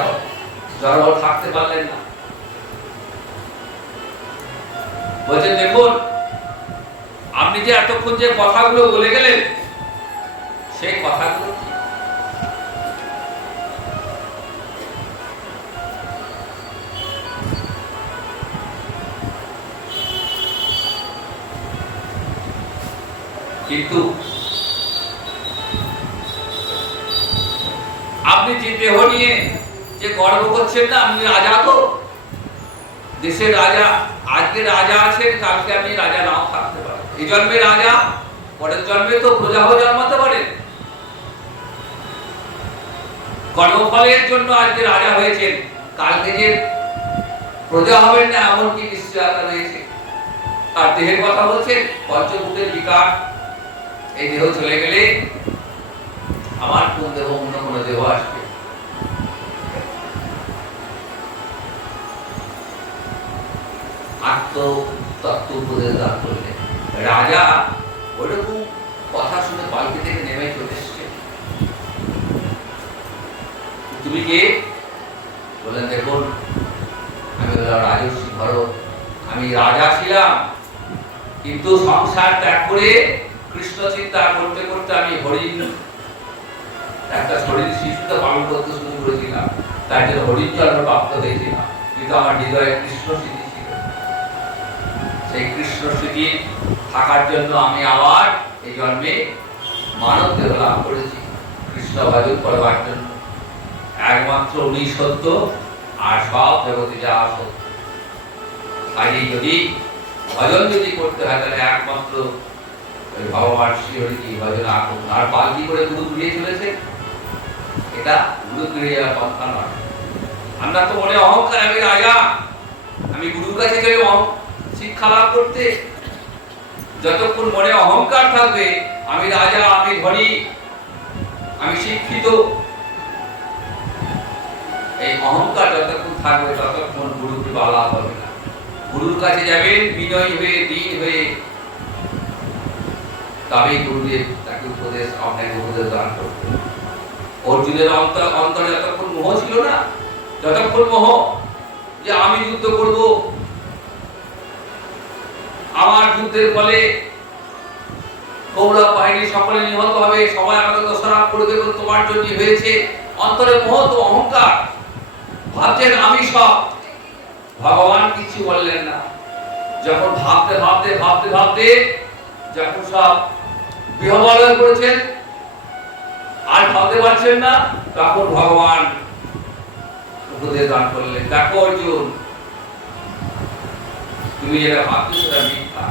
জড়ভরত থাকতে পারলেন না, বলছেন, দেখুন আপনি যে এতক্ষণ যে কথাগুলো বলে গেলেন, সেই কথাগুলো কিন্তু আপনি যে দেহ নিয়ে যে গর্ব করছেন না, আপনি রাজা তো, দেশের রাজা। আজকে রাজা আছেন, কালকে আপনি রাজা নাও থাকতে পারেন। এই জন্মে রাজা, পরের জন্মে তো প্রজা হয়ে জন্মাতে পারেন। কর্মফলের জন্য আজকে রাজা হয়েছেন, কালকে যে প্রজা হবেন না এমন কি নিশ্চয়তা রয়েছে? আর দেহের কথা বলছেন, পঞ্চভূতের বিকার। এই দেহ চলে গেলে আমার কোন দেহ, অন্য কোন দেহ আসবে? আত্মতত্ত্ব উপদেশ দান করলেন। রাজা ওরকম কথা শুনে পালকি থেকে নেমে চলে এসছে। তুমি কে? বললেন, দেখুন আমি হলাম রাজর্ষি ভরত, আমি রাজা ছিলাম, কিন্তু সংসার ত্যাগ করে কৃষ্ণ চিন্তা করতে করতে আমি হরিণ, একটা শরীর শিশুকে পালন করতে শুরু করেছিলাম, তাই জন্য হরিণ জন্ম প্রাপ্ত হয়েছিলাম। কিন্তু আমার হৃদয়ে কৃষ্ণ স্মৃতি ছিল, সেই কৃষ্ণ স্মৃতি থাকার জন্য আমি আবার এই জন্মে মানব দেহ লাভ করেছি, কৃষ্ণ ভজন করবার জন্য। একমাত্র উনি সত্য, আর সব জগতে যা সত্য। তাই যদি ভজন যদি করতে হয়, তাহলে একমাত্র ওই ভগবান শ্রীহরিকে ভজন আকুন। আর পালকি করে গুরু ঘুরিয়ে চলেছে, এটা গুরু ঘুরিয়ে যাওয়ার কথা নয়। আমরা তো মনে অহংকার, আমি রাজা, আমি গুরুর কাছে গেলে শিক্ষা লাভ করতে। যতক্ষণ মনে অহংকার থাকবে, আমি রাজা, আমি ধনী, আমি শিক্ষিত, এই অহংকার যতক্ষণ থাকবে ততক্ষণ গুরু কৃপা লাভ হবে না। গুরুর কাছে যাবেন বিনয়ী হয়ে, দীন হয়ে, তবেই গুরুদেব তাকে উপদেশ, আপনাকে উপদেশ দান করবে। অর্জুনের অন্তরে যতক্ষণ মোহ ছিল না, যতক্ষণ মোহ যে আমি যুদ্ধ করব, আমার যুদ্ধের ফলে কৌরব বাহিনী সকলে নিহত হবে, সবাই আমাকে দোষারোপ করবে, তোমার জন্য হয়েছে, অন্তরে মোহ তো অহংকার। ভাবছেন আমি সব, ভগবান কিছু বললেন না। যখন ভাবতে ভাবতে ভাবতে ভাবতে যখন সব বিহবলয় করেছেন, আর ভাবতে পারছেন না, তখন ভগবান উপদেশ দান করলেন, দেখো অর্জুন, তুমি যেটা ভাবছো সেটা মিথ্যা,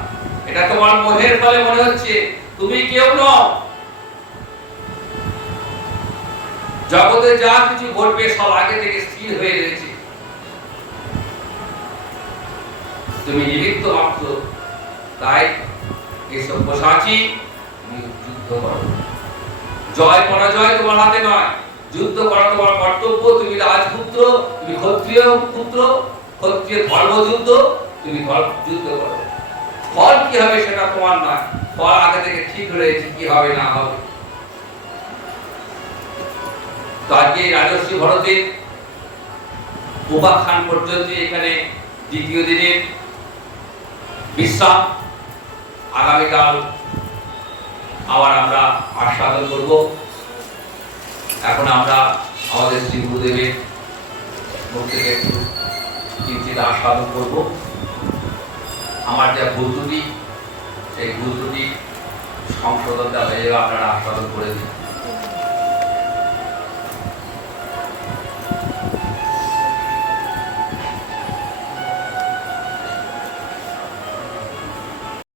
এটা তোমার মোহের ফলে মনে হচ্ছে, তুমি কেউ নও। জগতে যা কিছু ঘটবে সব আগে থেকে স্থির হয়ে রয়েছে, তুমি নিমিত্ত মাত্র। তাই এসব বসাচি, তুমি যুদ্ধ করো। জয় পরাজয় তোমার হাতে নয়, যুদ্ধ করা তোমার কর্তব্য। তুমি রাজপুত্র, তুমি ক্ষত্রিয় পুত্র, ক্ষত্রিয় ধর্মযুদ্ধ, তুমি যুদ্ধ করো। ফল কি হবে সেটা তোমার নয়, ফল আগে থেকে ঠিক রয়েছে, কি হবে না হবে। তো আজকে রাজর্ষি ভরতের উপাখ্যান পর্যন্ত এখানে দ্বিতীয় দিনের বিশ্রাম। আগামীকাল আবার আমরা আস্বাদন করব। এখন আমরা আমাদের শ্রী গুরুদেবের মুখ থেকে একটু কিঞ্চিত আস্বাদন করব। আমার যা ভুল ত্রুটি, সেই ভুল ত্রুটি সংশোধনটা হয়ে যাবে, আপনারা আস্বাদন করে দিন।